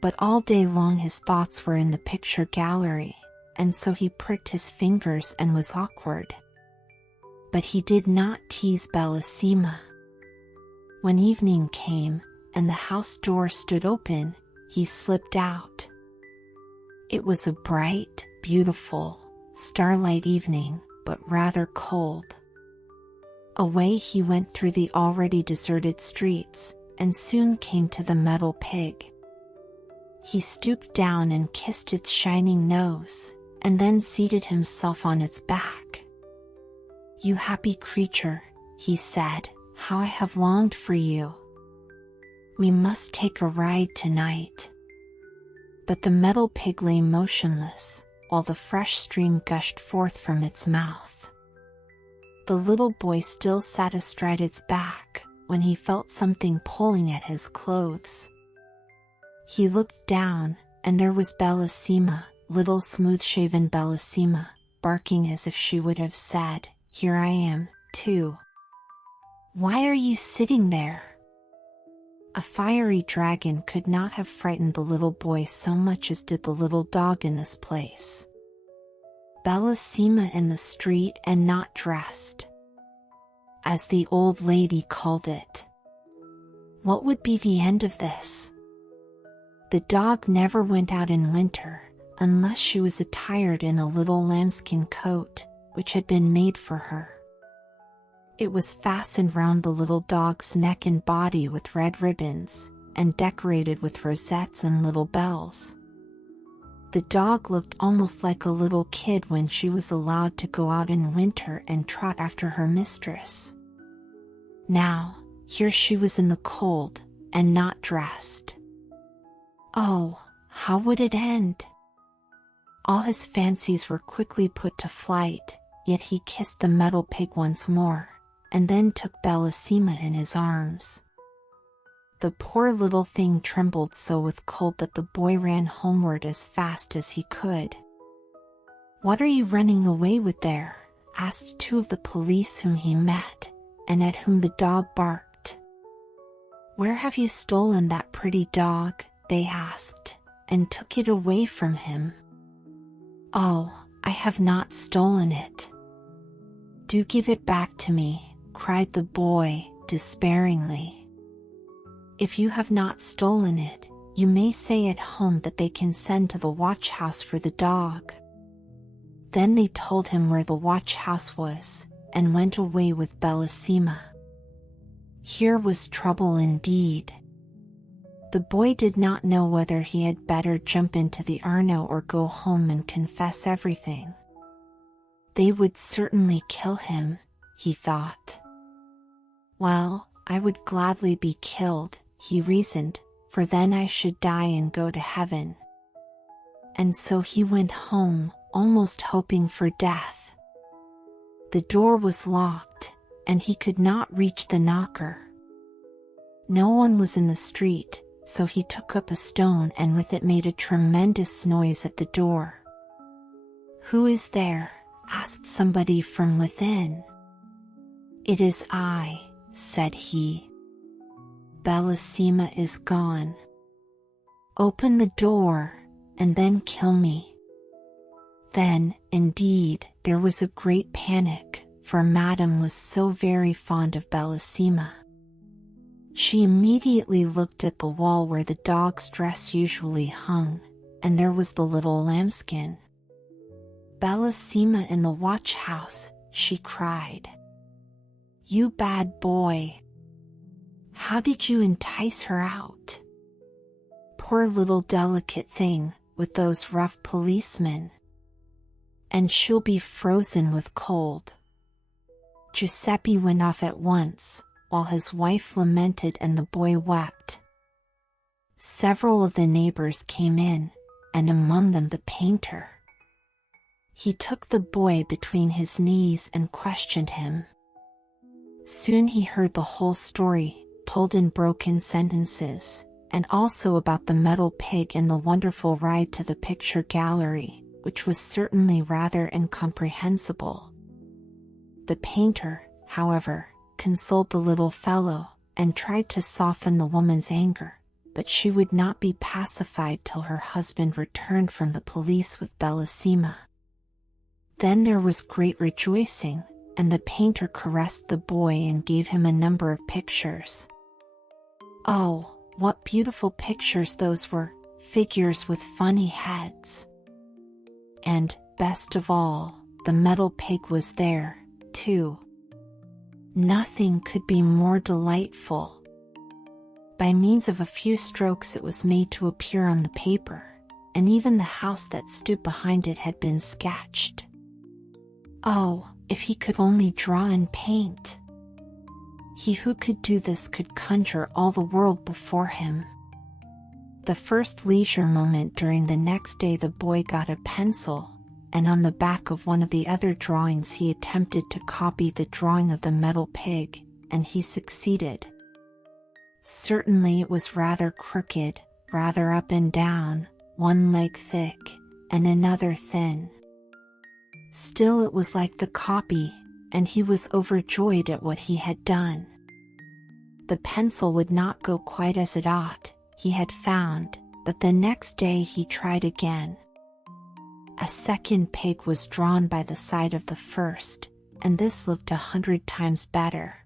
But all day long his thoughts were in the picture gallery, and so he pricked his fingers and was awkward. But he did not tease Bellissima. When evening came, and the house door stood open, he slipped out. It was a bright, beautiful, starlight evening, but rather cold. Away he went through the already deserted streets, and soon came to the metal pig. He stooped down and kissed its shining nose, and then seated himself on its back. "You happy creature," he said, "how I have longed for you." We must take a ride tonight." But the metal pig lay motionless, while the fresh stream gushed forth from its mouth. The little boy still sat astride its back, when he felt something pulling at his clothes. He looked down, and there was Bellissima, little smooth-shaven Bellissima, barking as if she would have said, "Here I am, too. Why are you sitting there?" A fiery dragon could not have frightened the little boy so much as did the little dog in this place. Bellissima in the street and not dressed, as the old lady called it. What would be the end of this? The dog never went out in winter, unless she was attired in a little lambskin coat, which had been made for her. It was fastened round the little dog's neck and body with red ribbons, and decorated with rosettes and little bells. The dog looked almost like a little kid when she was allowed to go out in winter and trot after her mistress. Now, here she was in the cold, and not dressed. Oh, how would it end? All his fancies were quickly put to flight, yet he kissed the metal pig once more, and then took Bellissima in his arms. The poor little thing trembled so with cold that the boy ran homeward as fast as he could. "What are you running away with there?" asked two of the police whom he met, and at whom the dog barked. "Where have you stolen that pretty dog?" they asked, and took it away from him. "Oh, I have not stolen it." "Do give it back to me," cried the boy, despairingly. "If you have not stolen it, you may say at home that they can send to the watch house for the dog." Then they told him where the watch house was, and went away with Bellissima. Here was trouble indeed. The boy did not know whether he had better jump into the Arno or go home and confess everything. They would certainly kill him, he thought. "Well, I would gladly be killed," he reasoned, "for then I should die and go to heaven." And so he went home, almost hoping for death. The door was locked, and he could not reach the knocker. No one was in the street, so he took up a stone and with it made a tremendous noise at the door. "Who is there?" asked somebody from within. "It is I," said he. "Bellissima is gone. Open the door, and then kill me." Then, indeed, there was a great panic, for Madame was so very fond of Bellissima. She immediately looked at the wall where the dog's dress usually hung, and there was the little lambskin. "Bellissima in the watch house," she cried. "You bad boy! How did you entice her out? Poor little delicate thing, with those rough policemen. And she'll be frozen with cold." Giuseppe went off at once, while his wife lamented and the boy wept. Several of the neighbors came in, and among them the painter. He took the boy between his knees and questioned him. Soon he heard the whole story, told in broken sentences, and also about the metal pig and the wonderful ride to the picture gallery, which was certainly rather incomprehensible. The painter, however, consoled the little fellow, and tried to soften the woman's anger, but she would not be pacified till her husband returned from the police with Bellissima. Then there was great rejoicing, and the painter caressed the boy and gave him a number of pictures. Oh, what beautiful pictures those were, figures with funny heads. And, best of all, the metal pig was there, too. Nothing could be more delightful. By means of a few strokes it was made to appear on the paper, and even the house that stood behind it had been sketched. Oh, if he could only draw and paint! He who could do this could conjure all the world before him. The first leisure moment during the next day, the boy got a pencil, and on the back of one of the other drawings he attempted to copy the drawing of the metal pig, and he succeeded. Certainly it was rather crooked, rather up and down, one leg thick, and another thin. Still it was like the copy, and he was overjoyed at what he had done. The pencil would not go quite as it ought, he had found, but the next day he tried again. A second pig was drawn by the side of the first, and this looked 100 times better.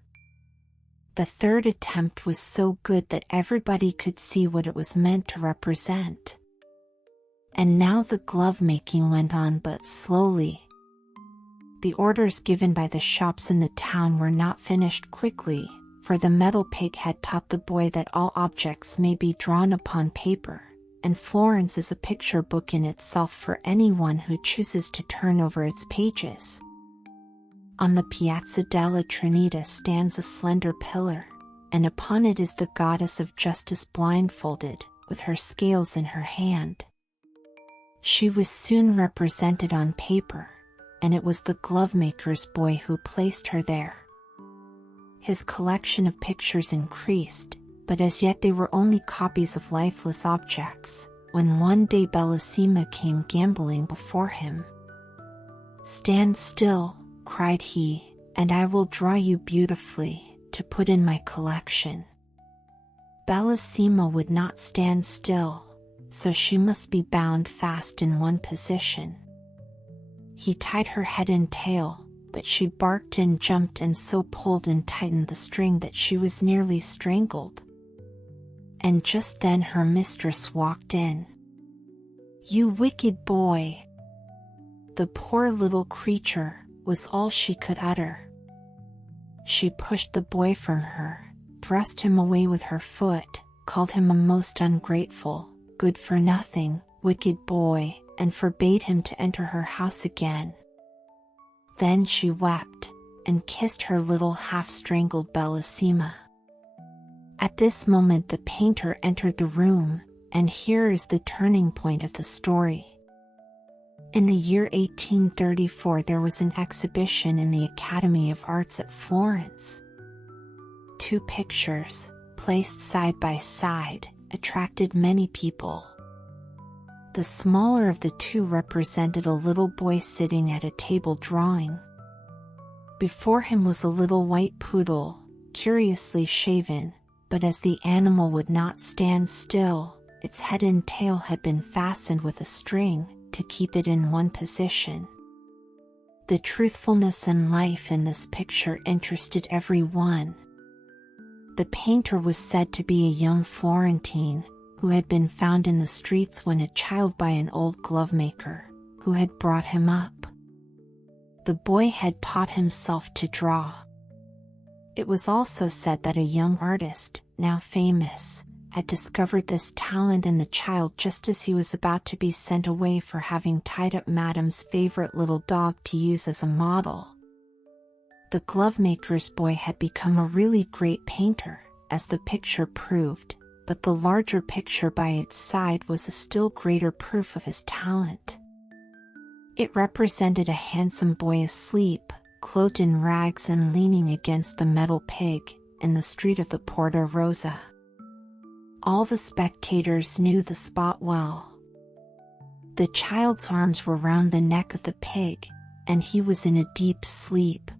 The third attempt was so good that everybody could see what it was meant to represent. And now the glove-making went on but slowly. The orders given by the shops in the town were not finished quickly, for the metal pig had taught the boy that all objects may be drawn upon paper, and Florence is a picture book in itself for anyone who chooses to turn over its pages. On the Piazza della Trinita stands a slender pillar, and upon it is the goddess of justice blindfolded, with her scales in her hand. She was soon represented on paper, and it was the glovemaker's boy who placed her there. His collection of pictures increased, but as yet they were only copies of lifeless objects, when one day Bellissima came gambolling before him. "Stand still," cried he, "and I will draw you beautifully, to put in my collection." Bellissima would not stand still, so she must be bound fast in one position. He tied her head and tail, but she barked and jumped and so pulled and tightened the string that she was nearly strangled. And just then her mistress walked in. "You wicked boy!" The poor little creature was all she could utter. She pushed the boy from her, thrust him away with her foot, called him a most ungrateful, good-for-nothing, wicked boy, and forbade him to enter her house again. Then she wept, and kissed her little half-strangled Bellissima. At this moment the painter entered the room, and here is the turning point of the story. In the year 1834 there was an exhibition in the Academy of Arts at Florence. Two pictures, placed side by side, attracted many people. The smaller of the two represented a little boy sitting at a table drawing. Before him was a little white poodle, curiously shaven, but as the animal would not stand still, its head and tail had been fastened with a string, to keep it in one position. The truthfulness and life in this picture interested everyone. The painter was said to be a young Florentine, who had been found in the streets when a child by an old glovemaker, who had brought him up. The boy had taught himself to draw. It was also said that a young artist, now famous, had discovered this talent in the child just as he was about to be sent away for having tied up Madame's favorite little dog to use as a model. The glovemaker's boy had become a really great painter, as the picture proved, but the larger picture by its side was a still greater proof of his talent. It represented a handsome boy asleep, clothed in rags and leaning against the metal pig, in the street of the Porta Rosa. All the spectators knew the spot well. The child's arms were round the neck of the pig, and he was in a deep sleep.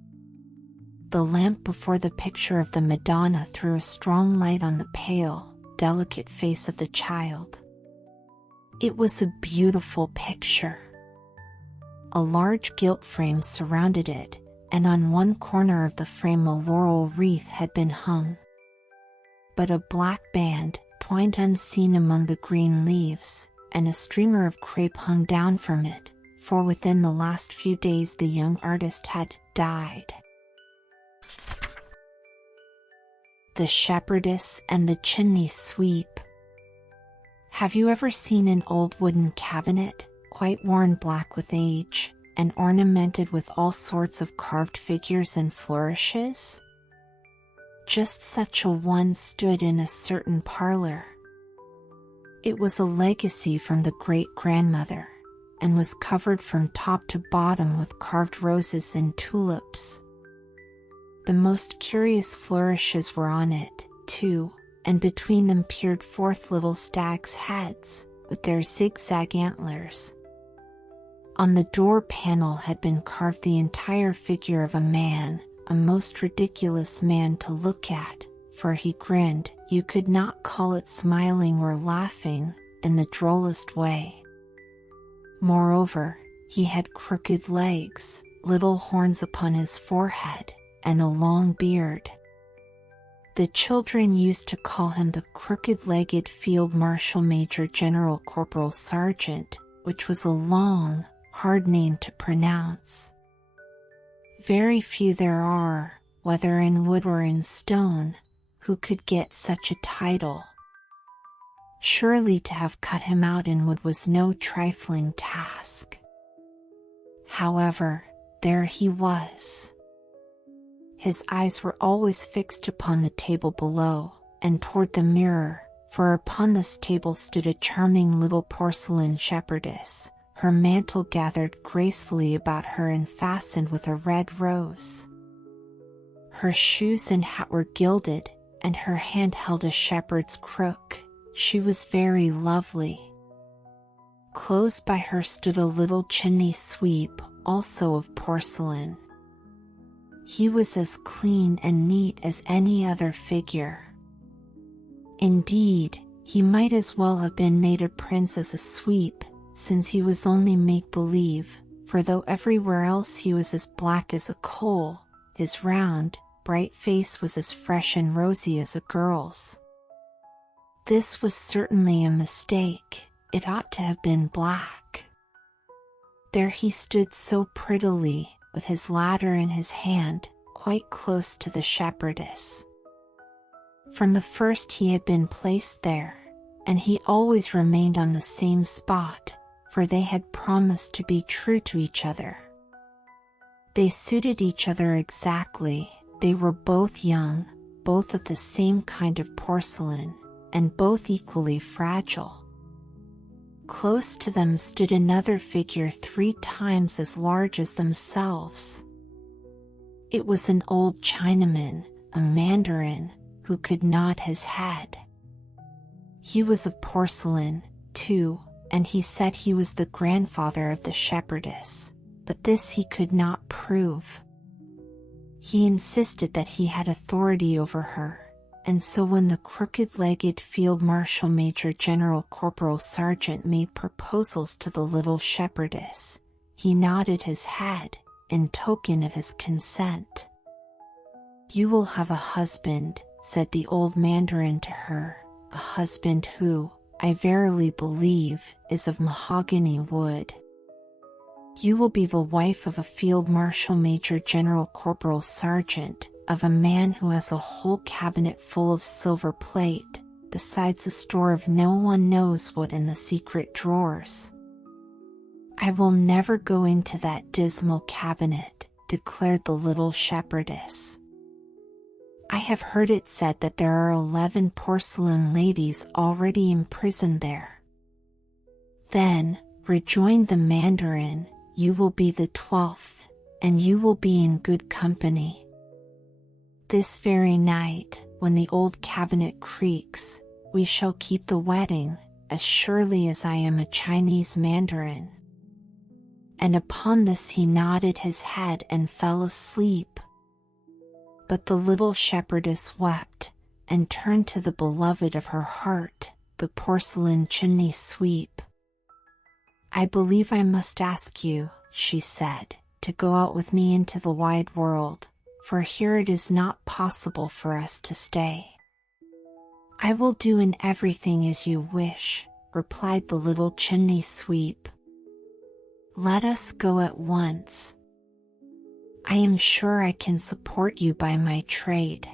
The lamp before the picture of the Madonna threw a strong light on the pale, delicate face of the child. It was a beautiful picture. A large gilt frame surrounded it, and on one corner of the frame a laurel wreath had been hung. But a black band, twined unseen among the green leaves, and a streamer of crepe hung down from it, for within the last few days the young artist had died. The Shepherdess and the Chimney Sweep. Have you ever seen an old wooden cabinet, quite worn black with age, and ornamented with all sorts of carved figures and flourishes? Just such a one stood in a certain parlor. It was a legacy from the great-grandmother, and was covered from top to bottom with carved roses and tulips. The most curious flourishes were on it, too, and between them peered forth little stags' heads, with their zigzag antlers. On the door panel had been carved the entire figure of a man, a most ridiculous man to look at, for he grinned, you could not call it smiling or laughing, in the drollest way. Moreover, he had crooked legs, little horns upon his forehead, and a long beard. The children used to call him the crooked-legged Field Marshal Major General Corporal Sergeant, which was a long, hard name to pronounce. Very few there are, whether in wood or in stone, who could get such a title. Surely to have cut him out in wood was no trifling task. However, there he was. His eyes were always fixed upon the table below, and toward the mirror, for upon this table stood a charming little porcelain shepherdess, her mantle gathered gracefully about her and fastened with a red rose. Her shoes and hat were gilded, and her hand held a shepherd's crook. She was very lovely. Close by her stood a little chimney sweep, also of porcelain. He was as clean and neat as any other figure. Indeed, he might as well have been made a prince as a sweep, since he was only make-believe, for though everywhere else he was as black as a coal, his round, bright face was as fresh and rosy as a girl's. This was certainly a mistake, it ought to have been black. There he stood so prettily, with his ladder in his hand, quite close to the shepherdess. From the first he had been placed there, and he always remained on the same spot, for they had promised to be true to each other. They suited each other exactly, they were both young, both of the same kind of porcelain, and both equally fragile. Close to them stood another figure 3 times as large as themselves. It was an old Chinaman, a Mandarin, who could nod his head. He was of porcelain, too, and he said he was the grandfather of the shepherdess, but this he could not prove. He insisted that he had authority over her, and so when the crooked-legged Field Marshal Major General Corporal Sergeant made proposals to the little shepherdess, he nodded his head, in token of his consent. You will have a husband, said the old Mandarin to her, a husband who, I verily believe, is of mahogany wood. You will be the wife of a Field Marshal Major General Corporal Sergeant, of a man who has a whole cabinet full of silver plate, besides a store of no one knows what in the secret drawers. I will never go into that dismal cabinet, declared the little shepherdess. I have heard it said that there are 11 porcelain ladies already imprisoned there. Then, rejoined the Mandarin, you will be the 12th, and you will be in good company. This very night, when the old cabinet creaks, we shall keep the wedding, as surely as I am a Chinese Mandarin. And upon this he nodded his head and fell asleep. But the little shepherdess wept, and turned to the beloved of her heart, the porcelain chimney sweep. I believe I must ask you, she said, to go out with me into the wide world, for here it is not possible for us to stay. I will do in everything as you wish, replied the little chimney sweep. Let us go at once. I am sure I can support you by my trade.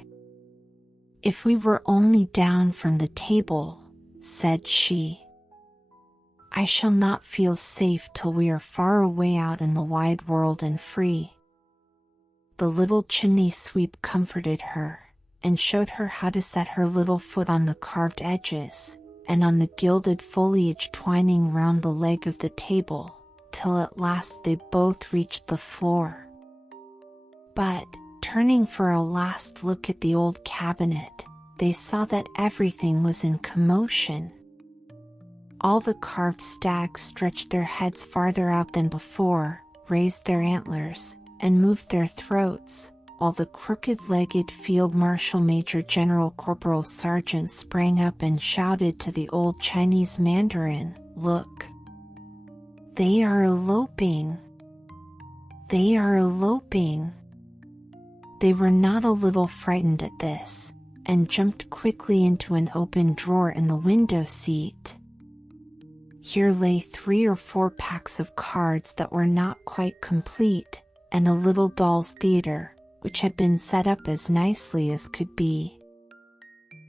If we were only down from the table, said she. I shall not feel safe till we are far away out in the wide world and free. The little chimney sweep comforted her, and showed her how to set her little foot on the carved edges, and on the gilded foliage twining round the leg of the table, till at last they both reached the floor. But, turning for a last look at the old cabinet, they saw that everything was in commotion. All the carved stags stretched their heads farther out than before, raised their antlers, and moved their throats, while the crooked-legged Field Marshal Major General Corporal Sergeant sprang up and shouted to the old Chinese Mandarin, "Look! They are eloping! They are eloping!" They were not a little frightened at this, and jumped quickly into an open drawer in the window seat. Here lay 3 or 4 packs of cards that were not quite complete, and a little doll's theater, which had been set up as nicely as could be.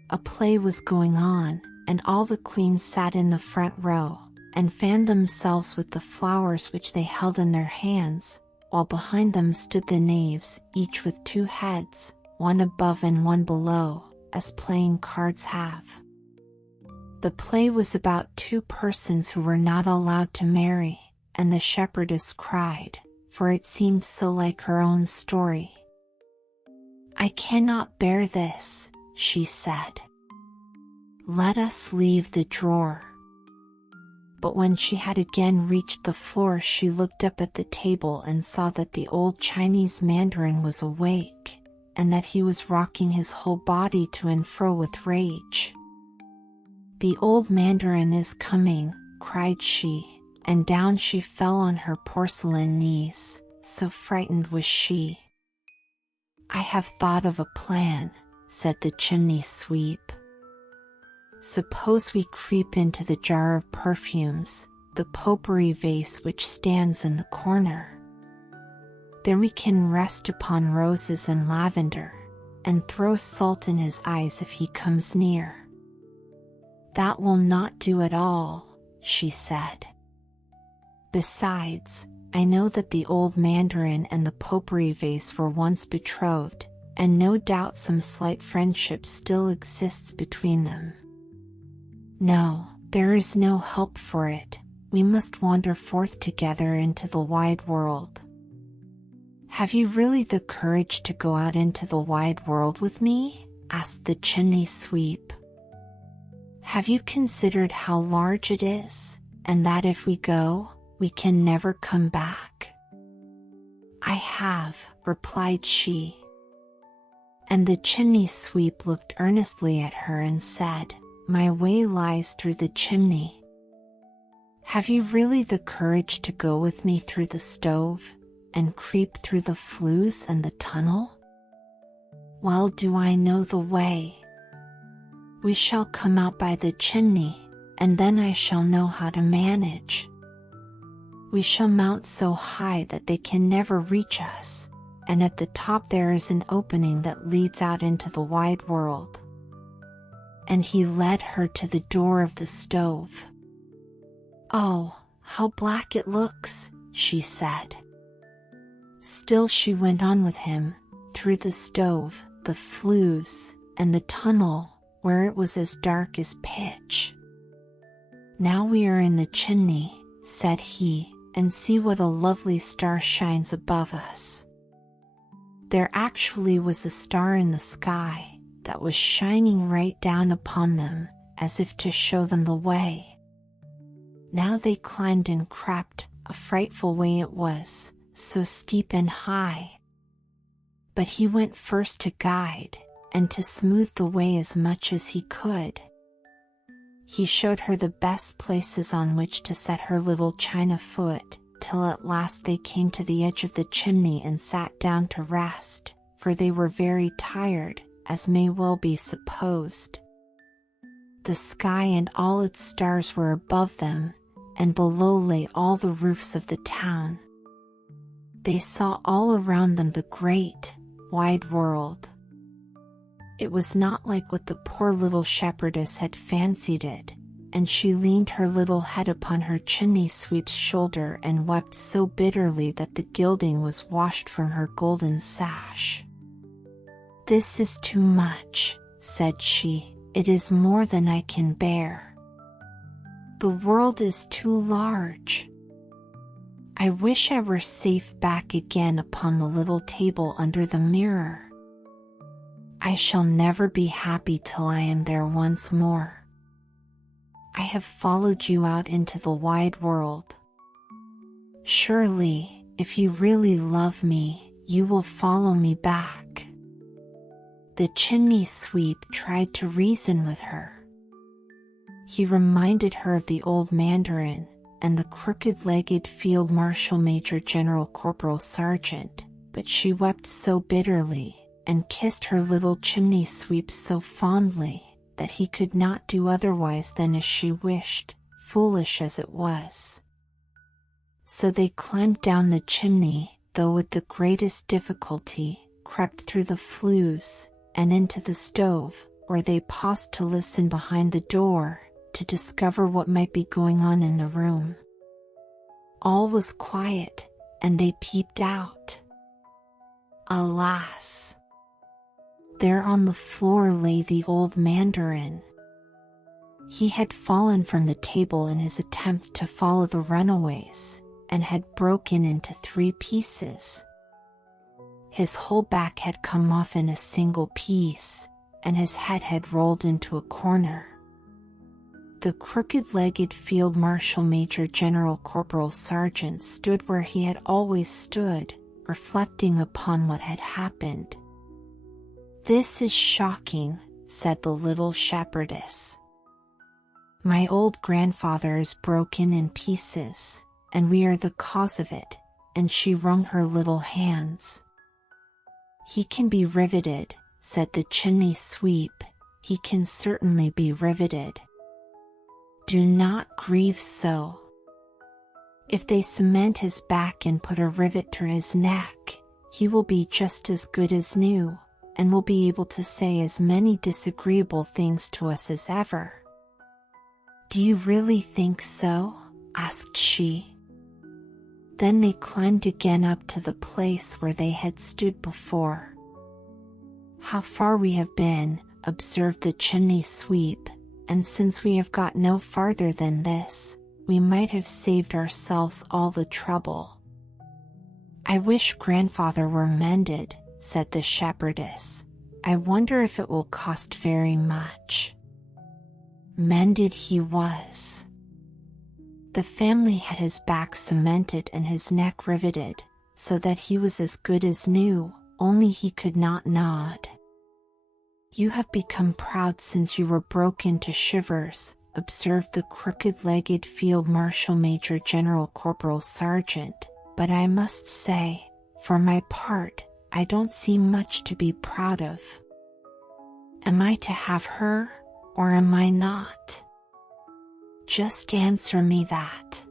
A play was going on, and all the queens sat in the front row, and fanned themselves with the flowers which they held in their hands, while behind them stood the knaves, each with 2 heads, one above and one below, as playing cards have. The play was about 2 persons who were not allowed to marry, and the shepherdess cried, for it seemed so like her own story. "I cannot bear this," she said. "Let us leave the drawer." But when she had again reached the floor, she looked up at the table and saw that the old Chinese Mandarin was awake, and that he was rocking his whole body to and fro with rage. "The old Mandarin is coming," cried she, and down she fell on her porcelain knees, so frightened was she. "I have thought of a plan," said the chimney sweep. "Suppose we creep into the jar of perfumes, the potpourri vase which stands in the corner. Then we can rest upon roses and lavender, and throw salt in his eyes if he comes near." "That will not do at all," she said. "Besides, I know that the old Mandarin and the potpourri vase were once betrothed, and no doubt some slight friendship still exists between them. No, there is no help for it, we must wander forth together into the wide world." "Have you really the courage to go out into the wide world with me?" asked the chimney sweep. "Have you considered how large it is, and that if we go, we can never come back?" "I have," replied she. And the chimney sweep looked earnestly at her and said, "My way lies through the chimney. Have you really the courage to go with me through the stove, and creep through the flues and the tunnel?" "Well do I know the way. We shall come out by the chimney, and then I shall know how to manage. We shall mount so high that they can never reach us, and at the top there is an opening that leads out into the wide world." And he led her to the door of the stove. "Oh, how black it looks," she said. Still she went on with him, through the stove, the flues, and the tunnel, where it was as dark as pitch. "Now we are in the chimney," said he, "and see what a lovely star shines above us." There actually was a star in the sky, that was shining right down upon them, as if to show them the way. Now they climbed and crept, a frightful way it was, so steep and high. But he went first to guide, and to smooth the way as much as he could. He showed her the best places on which to set her little china foot, till at last they came to the edge of the chimney and sat down to rest, for they were very tired, as may well be supposed. The sky and all its stars were above them, and below lay all the roofs of the town. They saw all around them the great, wide world. It was not like what the poor little shepherdess had fancied it, and she leaned her little head upon her chimney sweep's shoulder and wept so bitterly that the gilding was washed from her golden sash. "This is too much," said she. "It is more than I can bear. The world is too large. I wish I were safe back again upon the little table under the mirror. I shall never be happy till I am there once more. I have followed you out into the wide world. Surely, if you really love me, you will follow me back." The chimney sweep tried to reason with her. He reminded her of the old mandarin and the crooked-legged Field Marshal Major General Corporal Sergeant, but she wept so bitterly and kissed her little chimney sweep so fondly that he could not do otherwise than as she wished, foolish as it was. So they climbed down the chimney, though with the greatest difficulty, crept through the flues, and into the stove, where they paused to listen behind the door, to discover what might be going on in the room. All was quiet, and they peeped out. Alas! There on the floor lay the old mandarin. He had fallen from the table in his attempt to follow the runaways, and had broken into 3 pieces. His whole back had come off in a single piece, and his head had rolled into a corner. The crooked-legged Field Marshal Major General Corporal Sergeant stood where he had always stood, reflecting upon what had happened. "This is shocking," said the little shepherdess. "My old grandfather is broken in pieces, and we are the cause of it," and she wrung her little hands. "He can be riveted," said the chimney sweep. "He can certainly be riveted. Do not grieve so. If they cement his back and put a rivet through his neck, he will be just as good as new, and will be able to say as many disagreeable things to us as ever." "Do you really think so?" asked she. Then they climbed again up to the place where they had stood before. "How far we have been," observed the chimney sweep, "and since we have got no farther than this, we might have saved ourselves all the trouble." "I wish grandfather were mended," said the shepherdess. "I wonder if it will cost very much." Mended he was. The family had his back cemented and his neck riveted, so that he was as good as new, only he could not nod. "You have become proud since you were broken to shivers," observed the crooked-legged Field Marshal Major General Corporal Sergeant, "but I must say, for my part, I don't see much to be proud of. Am I to have her, or am I not? Just answer me that."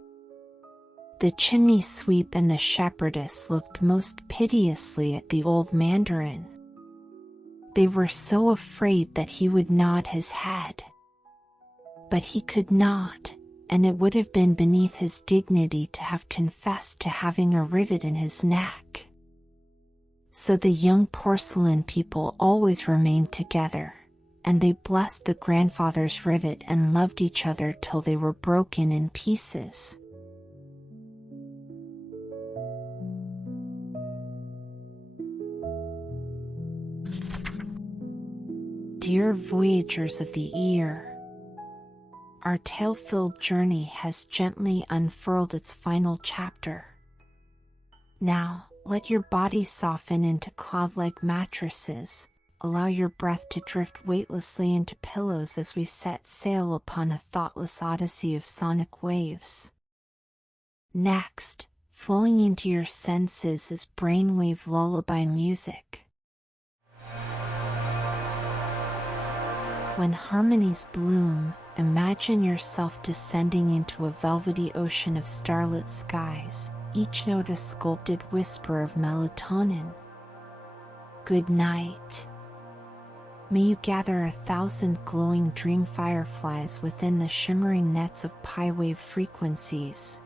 The chimney sweep and the shepherdess looked most piteously at the old mandarin. They were so afraid that he would nod his head. But he could not, and it would have been beneath his dignity to have confessed to having a rivet in his neck. So the young porcelain people always remained together, and they blessed the grandfather's rivet and loved each other till they were broken in pieces. Dear voyagers of the ear, our tale-filled journey has gently unfurled its final chapter. Now, let your body soften into cloud-like mattresses, allow your breath to drift weightlessly into pillows as we set sail upon a thoughtless odyssey of sonic waves. Next, flowing into your senses is brainwave lullaby music. When harmonies bloom, imagine yourself descending into a velvety ocean of starlit skies, each note a sculpted whisper of melatonin. Good night. May you gather 1,000 glowing dream fireflies within the shimmering nets of pi wave frequencies,